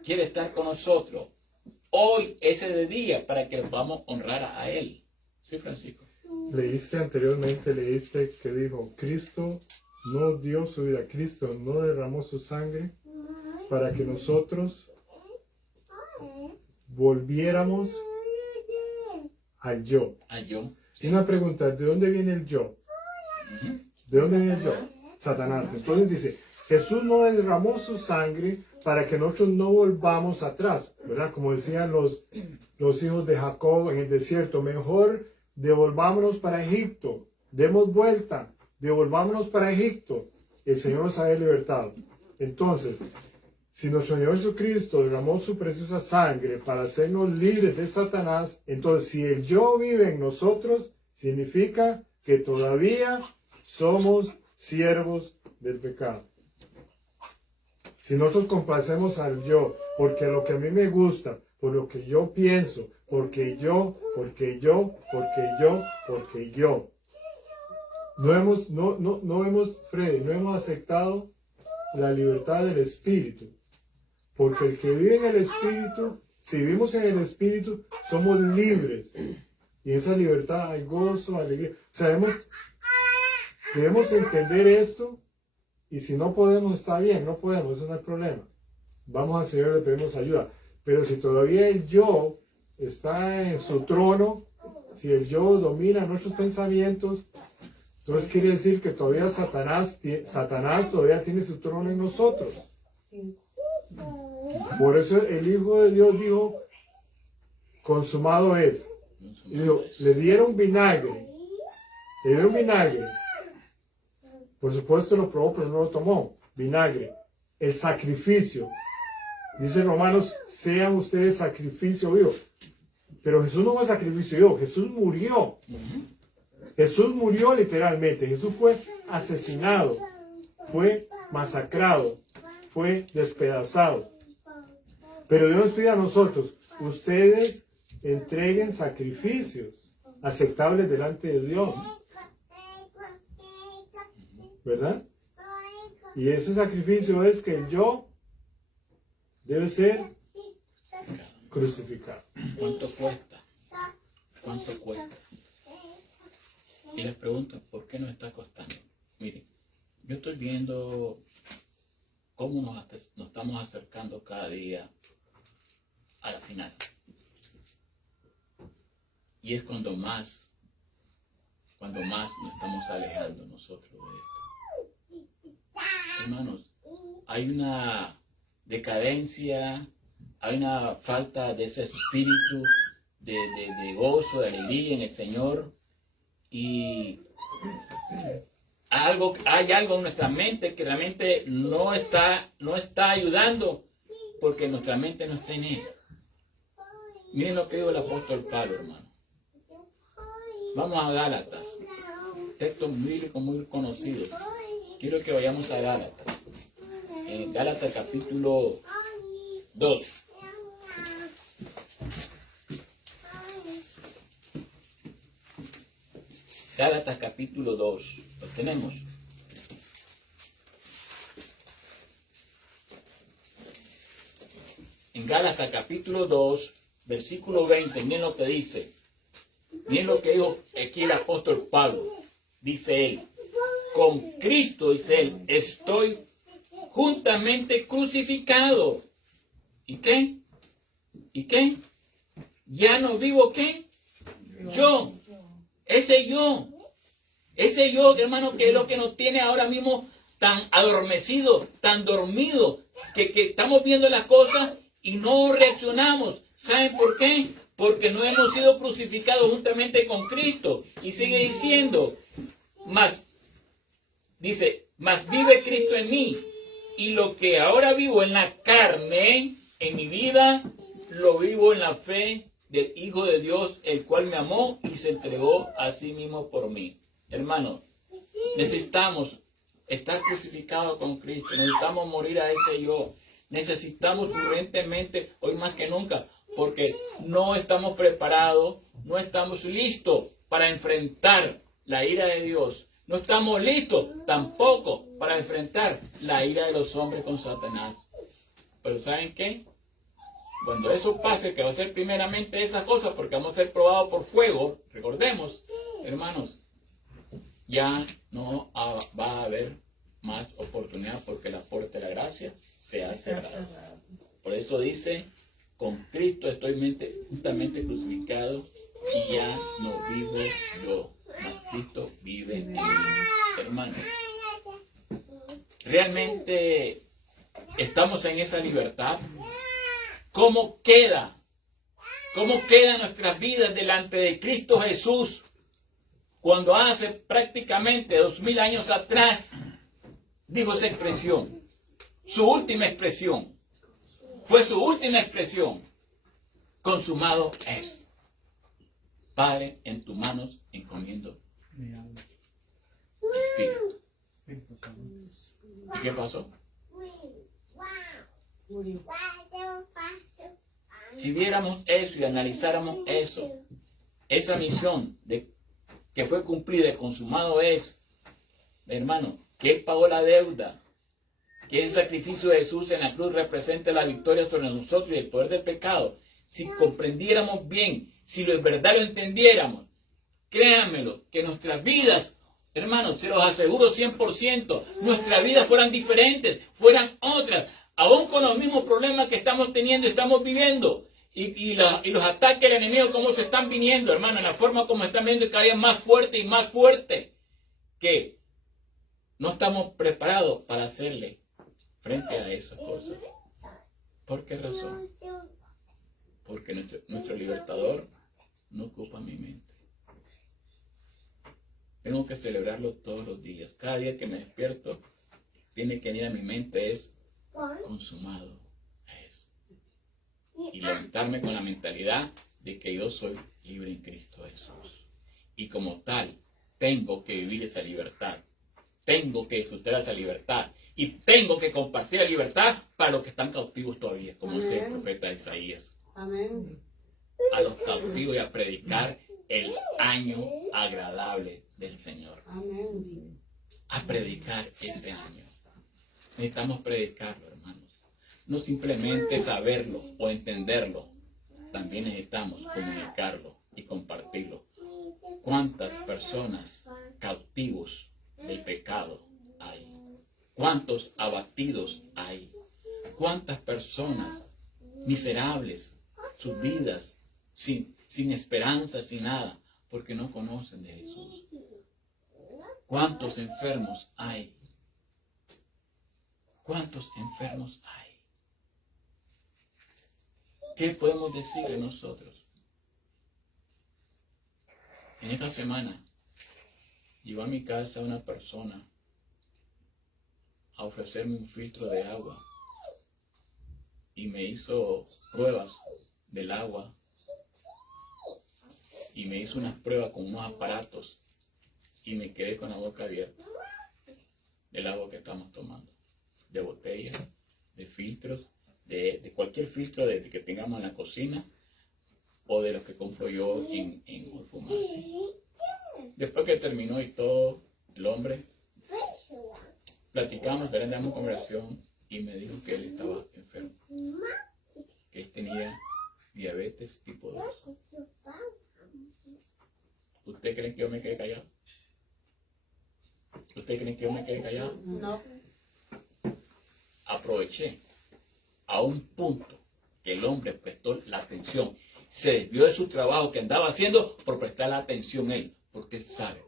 quiere estar con nosotros. Hoy es el día para que podamos honrar a Él. ¿Sí, Francisco? Leíste anteriormente, que dijo, Cristo no dio su vida, Cristo no derramó su sangre para que nosotros volviéramos al yo. Al yo. Sí. Una pregunta, ¿de dónde viene el yo? ¿De dónde viene el yo? Satanás. Entonces dice, Jesús no derramó su sangre para que nosotros no volvamos atrás, ¿verdad? Como decían los hijos de Jacob en el desierto, mejor devolvámonos para Egipto, demos vuelta, devolvámonos para Egipto. El Señor nos había libertado. Entonces, si nuestro Señor Jesucristo derramó su preciosa sangre para hacernos libres de Satanás, entonces si el yo vive en nosotros, significa que todavía somos siervos del pecado. Si nosotros complacemos al yo, porque lo que a mí me gusta, por lo que yo pienso, porque yo, no hemos aceptado la libertad del Espíritu. Porque el que vive en el Espíritu, si vivimos en el Espíritu, somos libres. Y en esa libertad hay gozo, alegría. O sea, debemos entender esto. Y si no podemos, está bien, no podemos, eso no es problema. Vamos al Señor y le pedimos ayuda. Pero si todavía el yo está en su trono, si el yo domina nuestros pensamientos, entonces quiere decir que todavía Satanás todavía tiene su trono en nosotros. Por eso el Hijo de Dios dijo, consumado es. Y dijo, le dieron vinagre. Por supuesto lo probó, pero no lo tomó. Vinagre. El sacrificio. Dice Romanos, sean ustedes sacrificio vivo. Pero Jesús no fue sacrificio vivo, Jesús murió. Jesús murió literalmente. Jesús fue asesinado, fue masacrado, fue despedazado. Pero Dios nos pide a nosotros, ustedes entreguen sacrificios aceptables delante de Dios. ¿Verdad? Y ese sacrificio es que el yo debe ser crucificado. ¿Cuánto cuesta? ¿Cuánto cuesta? Y les pregunto, ¿por qué nos está costando? Miren, yo estoy viendo cómo nos estamos acercando cada día a la final. Y es cuando más nos estamos alejando nosotros de esto. Hermanos, hay una decadencia, hay una falta de ese espíritu de gozo, de alegría en el Señor. Y hay algo en nuestra mente que realmente no está ayudando, porque nuestra mente no está en Él. Miren lo que dijo el apóstol Pablo, hermano. Vamos a Gálatas, textos bíblicos muy conocidos. Quiero que vayamos a Gálatas. En Gálatas capítulo 2. Gálatas capítulo 2. ¿Lo tenemos? En Gálatas capítulo 2, versículo 20, miren lo que dice. Miren lo que dijo aquí el apóstol Pablo. Dice él, con Cristo, dice él, estoy juntamente crucificado. ¿Y qué? ¿Y qué? Ya no vivo, ¿qué? Yo. Ese yo. Ese yo, hermano, que es lo que nos tiene ahora mismo tan adormecido, tan dormido, que estamos viendo las cosas y no reaccionamos. ¿Saben por qué? Porque no hemos sido crucificados juntamente con Cristo. Y sigue diciendo, dice, mas vive Cristo en mí. Y lo que ahora vivo en la carne, en mi vida, lo vivo en la fe del Hijo de Dios, el cual me amó y se entregó a sí mismo por mí. Hermanos, necesitamos estar crucificados con Cristo. Necesitamos morir a ese yo. Necesitamos urgentemente, hoy más que nunca, porque no estamos preparados, no estamos listos para enfrentar la ira de Dios. No estamos listos tampoco para enfrentar la ira de los hombres con Satanás. Pero ¿saben qué? Cuando eso pase, que va a ser primeramente esas cosas, porque vamos a ser probados por fuego, recordemos, hermanos, ya no va a haber más oportunidad porque la puerta de la gracia se ha cerrado. Por eso dice, con Cristo estoy juntamente crucificado y ya no vivo yo, mas Cristo vive en mí. Hermanos, realmente estamos en esa libertad. ¿Cómo quedan nuestras vidas delante de Cristo Jesús cuando hace prácticamente 2000 años atrás dijo esa expresión? Su última expresión. Fue su última expresión. Consumado es. Padre, en tus manos encomiendo mi espíritu. ¿Y qué pasó? Si viéramos eso y analizáramos eso, esa misión que fue cumplida y consumado es, hermano, que Él pagó la deuda, que ese sacrificio de Jesús en la cruz representa la victoria sobre nosotros y el poder del pecado. Si comprendiéramos bien, si lo en verdad lo entendiéramos, créanmelo, que nuestras vidas, hermanos, se los aseguro 100%, nuestras vidas fueran diferentes, fueran otras, aún con los mismos problemas que estamos teniendo y estamos viviendo. Y los ataques del enemigo, cómo se están viniendo, hermano, en la forma como están viendo cada día más fuerte y más fuerte, que no estamos preparados para hacerle frente a esas cosas. ¿Por qué razón? Porque nuestro libertador no ocupa mi mente. Tengo que celebrarlo todos los días. Cada día que me despierto, tiene que venir a mi mente es consumado. Y levantarme con la mentalidad de que yo soy libre en Cristo Jesús. Y como tal, tengo que vivir esa libertad. Tengo que disfrutar esa libertad. Y tengo que compartir la libertad para los que están cautivos todavía, como dice el profeta Isaías. Amén. A los cautivos y a predicar el año agradable del Señor. Amén. A predicar ese año. Necesitamos predicarlo, hermanos. No simplemente saberlo o entenderlo. También necesitamos comunicarlo y compartirlo. ¿Cuántas personas cautivos del pecado hay? ¿Cuántos abatidos hay? ¿Cuántas personas miserables, sus vidas sin esperanza, sin nada, porque no conocen de Jesús? ¿Cuántos enfermos hay? ¿Cuántos enfermos hay? ¿Qué podemos decir de nosotros? En esta semana llegó a mi casa una persona a ofrecerme un filtro de agua y me hizo pruebas del agua y me hizo unas pruebas con unos aparatos y me quedé con la boca abierta del agua que estamos tomando, de botellas, de filtros, de cualquier filtro que tengamos en la cocina o de los que compro yo en Orfumate. Después que terminó y todo, el hombre, platicamos, grabamos conversación y me dijo que él estaba enfermo, que él tenía diabetes tipo 2. ¿Usted cree que yo me quedé callado? ¿Usted cree que yo me quedé callado? No. Aproveché a un punto que el hombre prestó la atención. Se desvió de su trabajo que andaba haciendo por prestar la atención él, porque él sabe,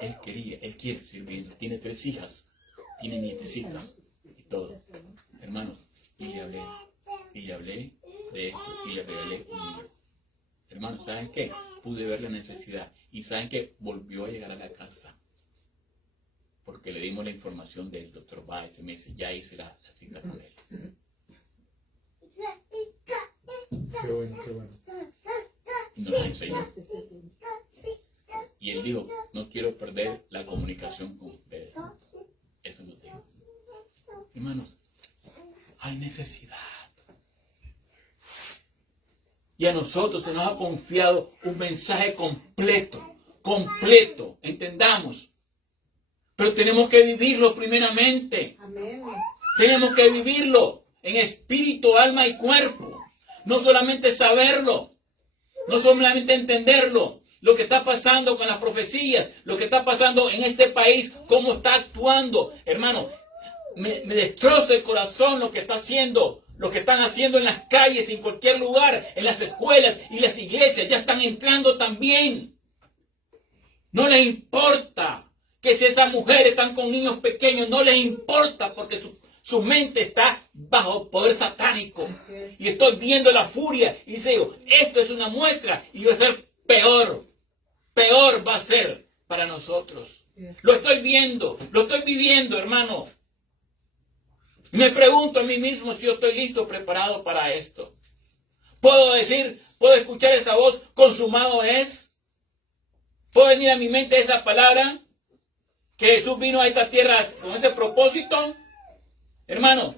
él quiere sirviendo, tiene 3 hijas, tiene nietecitas y todo. Hermanos, y le hablé de esto y le regalé un libro. Hermanos, ¿saben qué? Pude ver la necesidad y ¿saben qué? Volvió a llegar a la casa. Porque le dimos la información del doctor Baez y me dice, ya hice la cita con él. Qué bueno, qué bueno. Y nos enseñó. Y él dijo, no quiero perder la comunicación con ustedes. Eso lo dijo. Hermanos, hay necesidad. Y a nosotros se nos ha confiado un mensaje completo, entendamos. Pero tenemos que vivirlo primeramente. Amén. Tenemos que vivirlo en espíritu, alma y cuerpo. No solamente saberlo, no solamente entenderlo, lo que está pasando con las profecías, lo que está pasando en este país, cómo está actuando. Hermano, me destroza el corazón lo que está haciendo, lo que están haciendo en las calles, en cualquier lugar, en las escuelas y las iglesias, ya están entrando también. No les importa que si esas mujeres están con niños pequeños, no les importa porque su mente está bajo poder satánico. Y estoy viendo la furia y digo, esto es una muestra y va a ser peor va a ser para nosotros. Lo estoy viendo, lo estoy viviendo, hermano. Me pregunto a mí mismo si yo estoy listo, preparado para esto. Puedo escuchar esta voz, consumado es. Puedo venir a mi mente esa palabra, que Jesús vino a esta tierra con ese propósito. Hermano,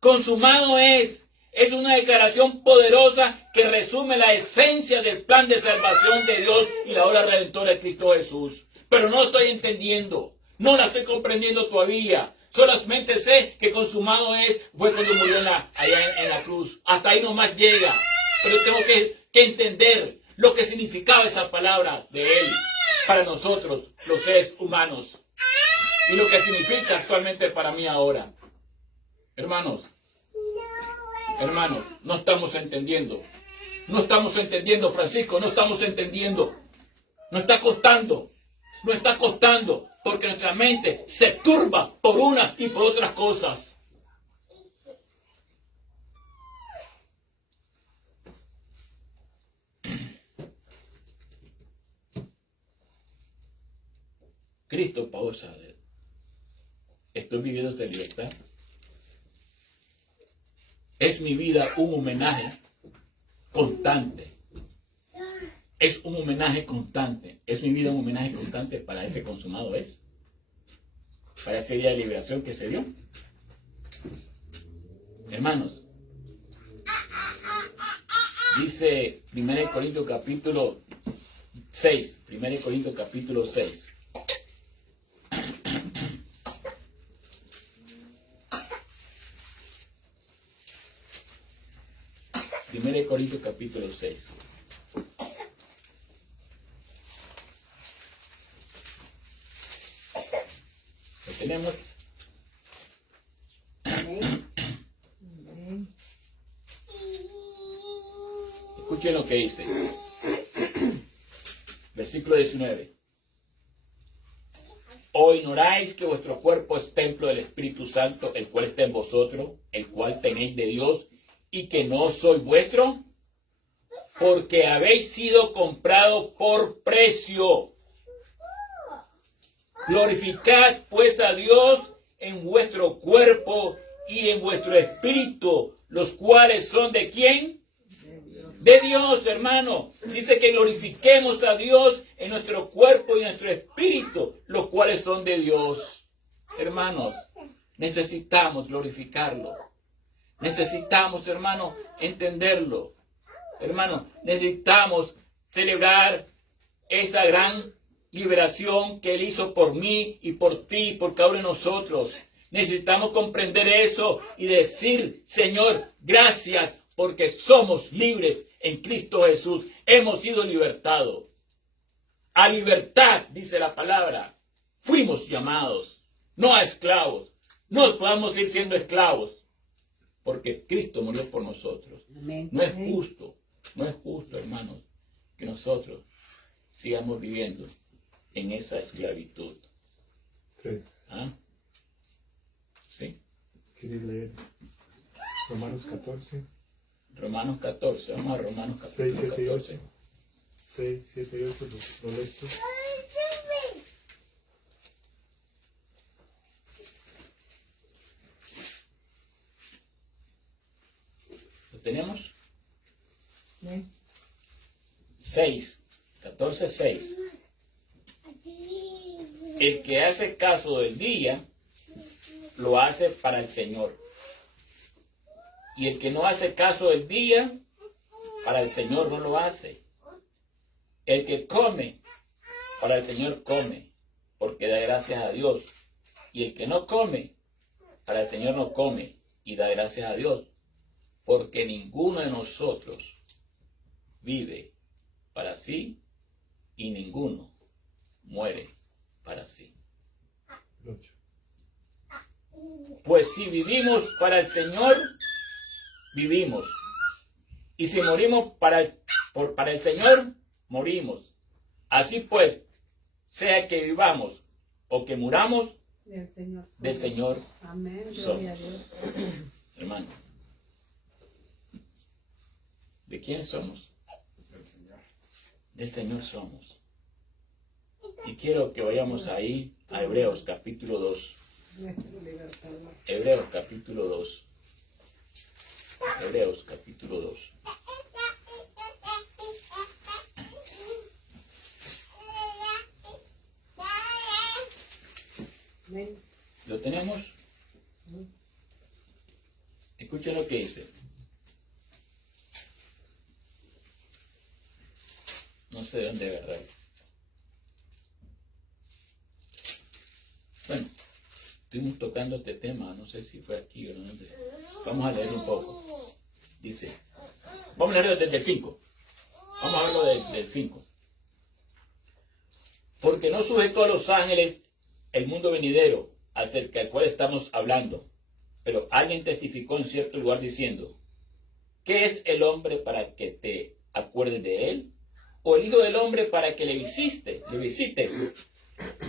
consumado es una declaración poderosa que resume la esencia del plan de salvación de Dios y la obra redentora de Cristo Jesús. Pero no estoy entendiendo, no la estoy comprendiendo todavía. Solamente sé que consumado fue cuando murió allá en la cruz. Hasta ahí nomás llega. Pero tengo que entender lo que significaba esa palabra de Él para nosotros, los seres humanos. Y lo que significa actualmente para mí ahora. Hermanos, no estamos entendiendo. No estamos entendiendo, Francisco, no estamos entendiendo. Nos está costando. Nos está costando porque nuestra mente se turba por una y por otras cosas. Cristo pagó esa deuda. Estoy viviendo esa libertad. Es mi vida un homenaje constante. Es un homenaje constante. Es mi vida un homenaje constante para ese consumado es. Para ese día de liberación que se dio. Hermanos, dice 1 Corintios capítulo 6. 1 Corintios capítulo 6. Primera de Corintios capítulo 6. ¿Lo tenemos? Escuchen lo que dice. Versículo 19. ¿O ignoráis que vuestro cuerpo es templo del Espíritu Santo, el cual está en vosotros, el cual tenéis de Dios, y que no soy vuestro? Porque habéis sido comprado por precio. Glorificad pues a Dios en vuestro cuerpo y en vuestro espíritu, los cuales son ¿de quién? De Dios, hermano. Dice que glorifiquemos a Dios en nuestro cuerpo y en nuestro espíritu, los cuales son de Dios. Hermanos, necesitamos glorificarlo. Necesitamos, hermano, entenderlo. Hermano, necesitamos celebrar esa gran liberación que Él hizo por mí y por ti y por cada uno de nosotros. Necesitamos comprender eso y decir, Señor, gracias porque somos libres en Cristo Jesús. Hemos sido libertados. A libertad, dice la palabra. Fuimos llamados, no a esclavos. No podemos ir siendo esclavos. porque Cristo murió por nosotros. Amén. No es justo, hermanos, que nosotros sigamos viviendo en esa esclavitud. Sí. ¿Ah? ¿Sí? ¿Quieres leer Romanos 14? Romanos 14, vamos a Romanos 6, 14. 7 y 8. 6, 7 y 8, lo lees tú. ¿Lo tenemos? Amén. 6, 14, 6. El que hace caso del día, lo hace para el Señor. Y el que no hace caso del día, para el Señor no lo hace. El que come, para el Señor come, porque da gracias a Dios. Y el que no come, para el Señor no come, y da gracias a Dios. Porque ninguno de nosotros vive para sí, y ninguno muere para sí. 8. Pues si vivimos para el Señor, vivimos. Y si morimos para el Señor, morimos. Así pues, sea que vivamos o que muramos, Del Señor. somos. del Señor Amén. somos. Gloria a Dios. Hermano. ¿De quién somos? Del Señor. Del Señor somos. Y quiero que vayamos ahí a Hebreos capítulo 2. Nuestro libertador. Hebreos capítulo 2. Hebreos capítulo 2. Amén. ¿Lo tenemos? Escuchen lo que dice. No sé de dónde agarrar. Bueno, estuvimos tocando este tema, no sé si fue aquí o no. Vamos a leer un poco. Dice, vamos a leerlo desde el 5. Vamos a verlo del 5. Porque no sujetó a los ángeles el mundo venidero, acerca del cual estamos hablando. Pero alguien testificó en cierto lugar diciendo, ¿qué es el hombre para que te acuerdes de él? ¿O el hijo del hombre para que le visites?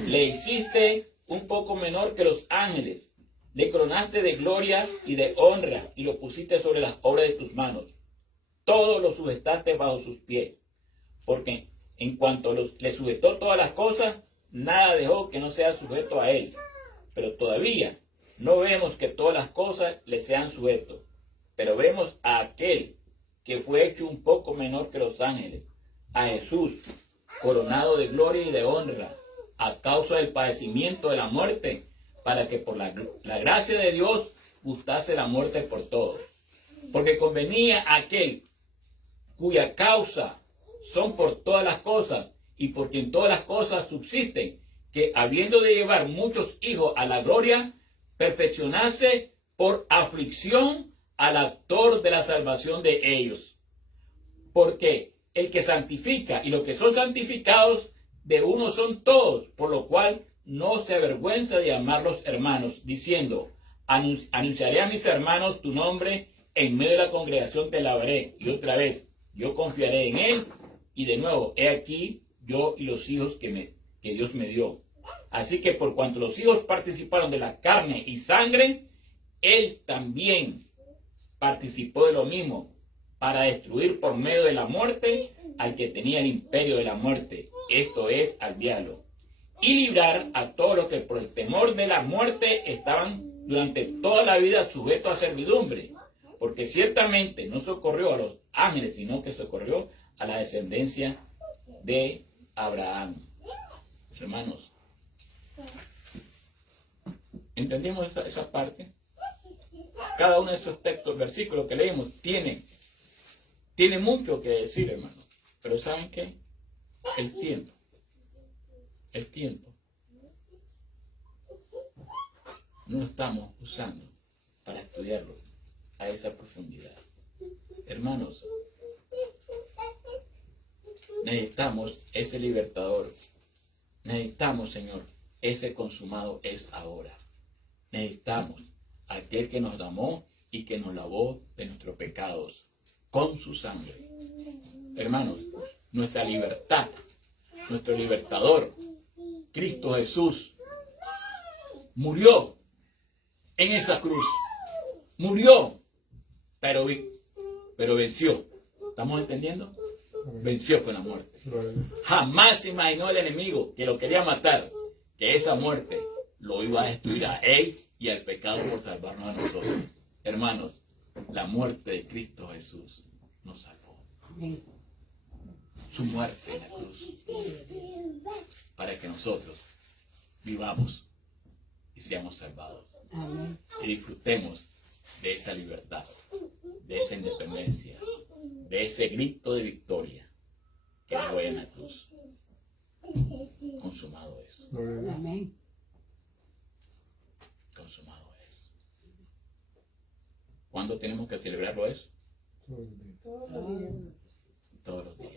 Le hiciste un poco menor que los ángeles. Le coronaste de gloria y de honra y lo pusiste sobre las obras de tus manos. Todo lo sujetaste bajo sus pies. Porque en cuanto le sujetó todas las cosas, nada dejó que no sea sujeto a él. Pero todavía no vemos que todas las cosas le sean sujetos. Pero vemos a aquel que fue hecho un poco menor que los ángeles, a Jesús, coronado de gloria y de honra, a causa del padecimiento de la muerte, para que por la gracia de Dios gustase la muerte por todos. Porque convenía a aquel cuya causa son por todas las cosas, y por quien todas las cosas subsisten, que habiendo de llevar muchos hijos a la gloria, perfeccionase por aflicción al autor de la salvación de ellos. Porque el que santifica y los que son santificados de uno son todos, por lo cual no se avergüenza de llamarlos hermanos, diciendo, anunciaré a mis hermanos tu nombre, en medio de la congregación te alabaré. Y otra vez, yo confiaré en él, y de nuevo, he aquí yo y los hijos que Dios me dio. Así que por cuanto los hijos participaron de la carne y sangre, él también participó de lo mismo, para destruir por medio de la muerte al que tenía el imperio de la muerte, esto es, al diablo, y librar a todos los que por el temor de la muerte estaban durante toda la vida sujetos a servidumbre, porque ciertamente no socorrió a los ángeles, sino que socorrió a la descendencia de Abraham. Hermanos, ¿entendemos esa parte? Cada uno de esos textos, versículos que leímos, tiene mucho que decir, hermanos. Pero ¿saben qué? El tiempo no estamos usando para estudiarlo a esa profundidad. Hermanos, necesitamos ese libertador. Necesitamos, Señor, ese consumado es ahora. Necesitamos aquel que nos amó y que nos lavó de nuestros pecados con su sangre. Hermanos, nuestra libertad, nuestro libertador, Cristo Jesús, murió en esa cruz. Murió, pero venció. ¿Estamos entendiendo? Venció con la muerte. Jamás se imaginó el enemigo que lo quería matar, que esa muerte lo iba a destruir a él y al pecado por salvarnos a nosotros. Hermanos, la muerte de Cristo Jesús nos salvó. Su muerte en la cruz, para que nosotros vivamos y seamos salvados. Y disfrutemos de esa libertad, de esa independencia, de ese grito de victoria que fue en la cruz. Consumado es. Amén. Consumado es. ¿Cuándo tenemos que celebrarlo eso? Todos los días.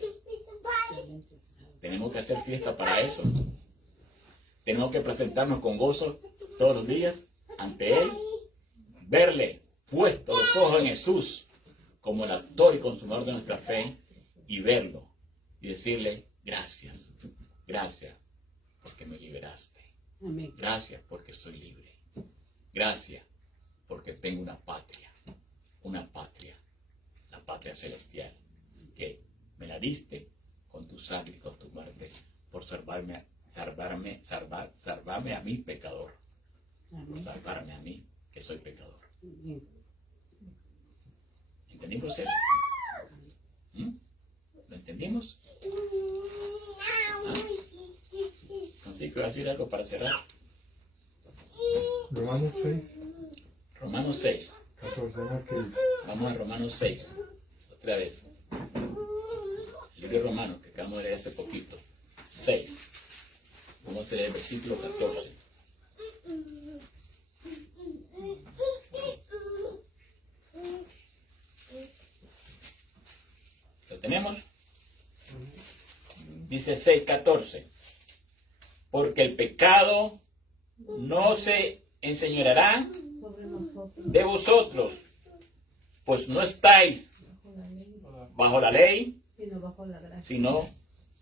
Tenemos que hacer fiesta para eso. Tenemos que presentarnos con gozo todos los días ante Él, verle puesto los ojos en Jesús como el autor y consumador de nuestra fe, y verlo y decirle gracias, gracias porque me liberaste, gracias porque soy libre, gracias porque tengo una patria, la patria celestial, que me la diste con tu sangre y con tu muerte por salvarme a mí, pecador, por salvarme a mí, que soy pecador. ¿Entendimos eso? ¿Lo entendimos? Así que voy a decir algo para cerrar. Romanos 6, Romanos 6. 14, ¿no? ¿Qué dice? Vamos a Romanos 6. Otra vez. El libro de Romanos que acabamos de leer hace poquito. 6. Vamos a leer el versículo 14. ¿Lo tenemos? Dice 6:14. Porque el pecado no se enseñoreará Sobre nosotros. de vosotros, pues no estáis Bajo la ley, bajo la ley, sino bajo la gracia. sino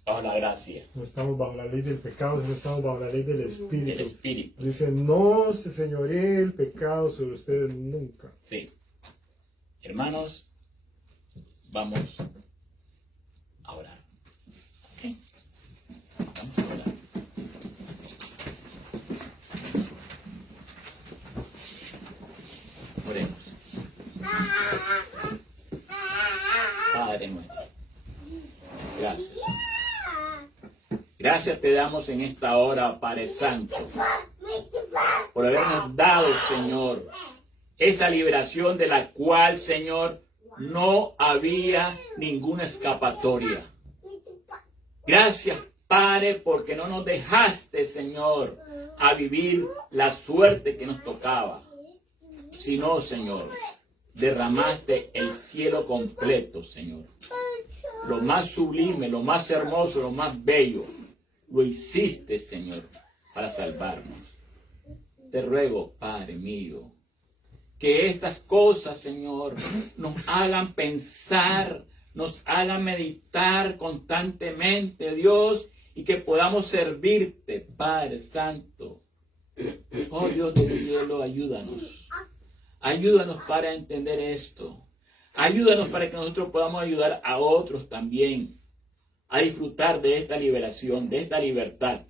bajo la gracia No estamos bajo la ley del pecado, no estamos bajo la ley del del Espíritu. Espíritu. Dice, no se señoree el pecado sobre ustedes nunca. Sí. Hermanos, vamos a orar. ¿Ok? Vamos a orar. Oremos. Padre nuestro, gracias. Gracias te damos en esta hora, Padre Santo, por habernos dado, Señor, esa liberación de la cual, Señor, no había ninguna escapatoria. Gracias, Padre, porque no nos dejaste, Señor, a vivir la suerte que nos tocaba, sino, Señor, derramaste el cielo completo, Señor. Lo más sublime, lo más hermoso, lo más bello, lo hiciste, Señor, para salvarnos. Te ruego, Padre mío, que estas cosas, Señor, nos hagan pensar, nos hagan meditar constantemente, Dios, y que podamos servirte, Padre Santo. Oh Dios del cielo, ayúdanos. Ayúdanos para entender esto. Ayúdanos para que nosotros podamos ayudar a otros también a disfrutar de esta liberación, de esta libertad,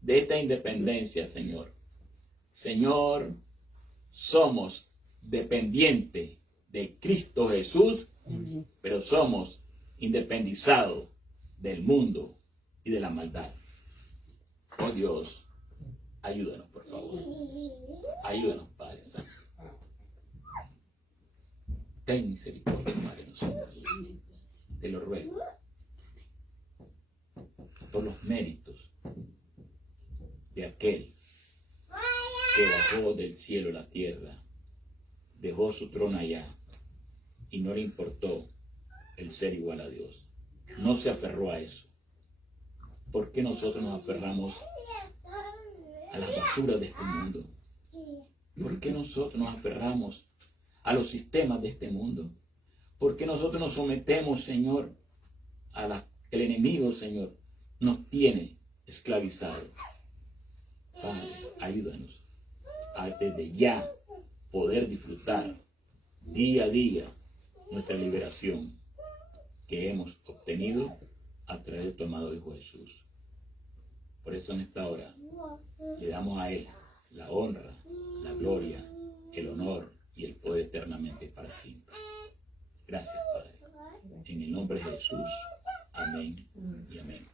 de esta independencia, Señor. Señor, somos dependientes de Cristo Jesús, pero somos independizados del mundo y de la maldad. Oh Dios, ayúdanos, por favor. Ayúdanos, Padre Santo. Ten misericordia, Padre, de nosotros. Te lo ruego. Por los méritos de aquel que bajó del cielo a la tierra, dejó su trono allá y no le importó el ser igual a Dios. No se aferró a eso. ¿Por qué nosotros nos aferramos a las basuras de este mundo? ¿Por qué nosotros nos aferramos a los sistemas de este mundo? ¿Por qué nosotros nos sometemos, Señor, a la que el enemigo, Señor, nos tiene esclavizados? Padre, ayúdanos a desde ya poder disfrutar día a día nuestra liberación que hemos obtenido a través de tu amado Hijo Jesús. Por eso en esta hora le damos a Él la honra, la gloria, el honor y el poder eternamente para siempre. Gracias, Padre. En el nombre de Jesús. Amén y amén.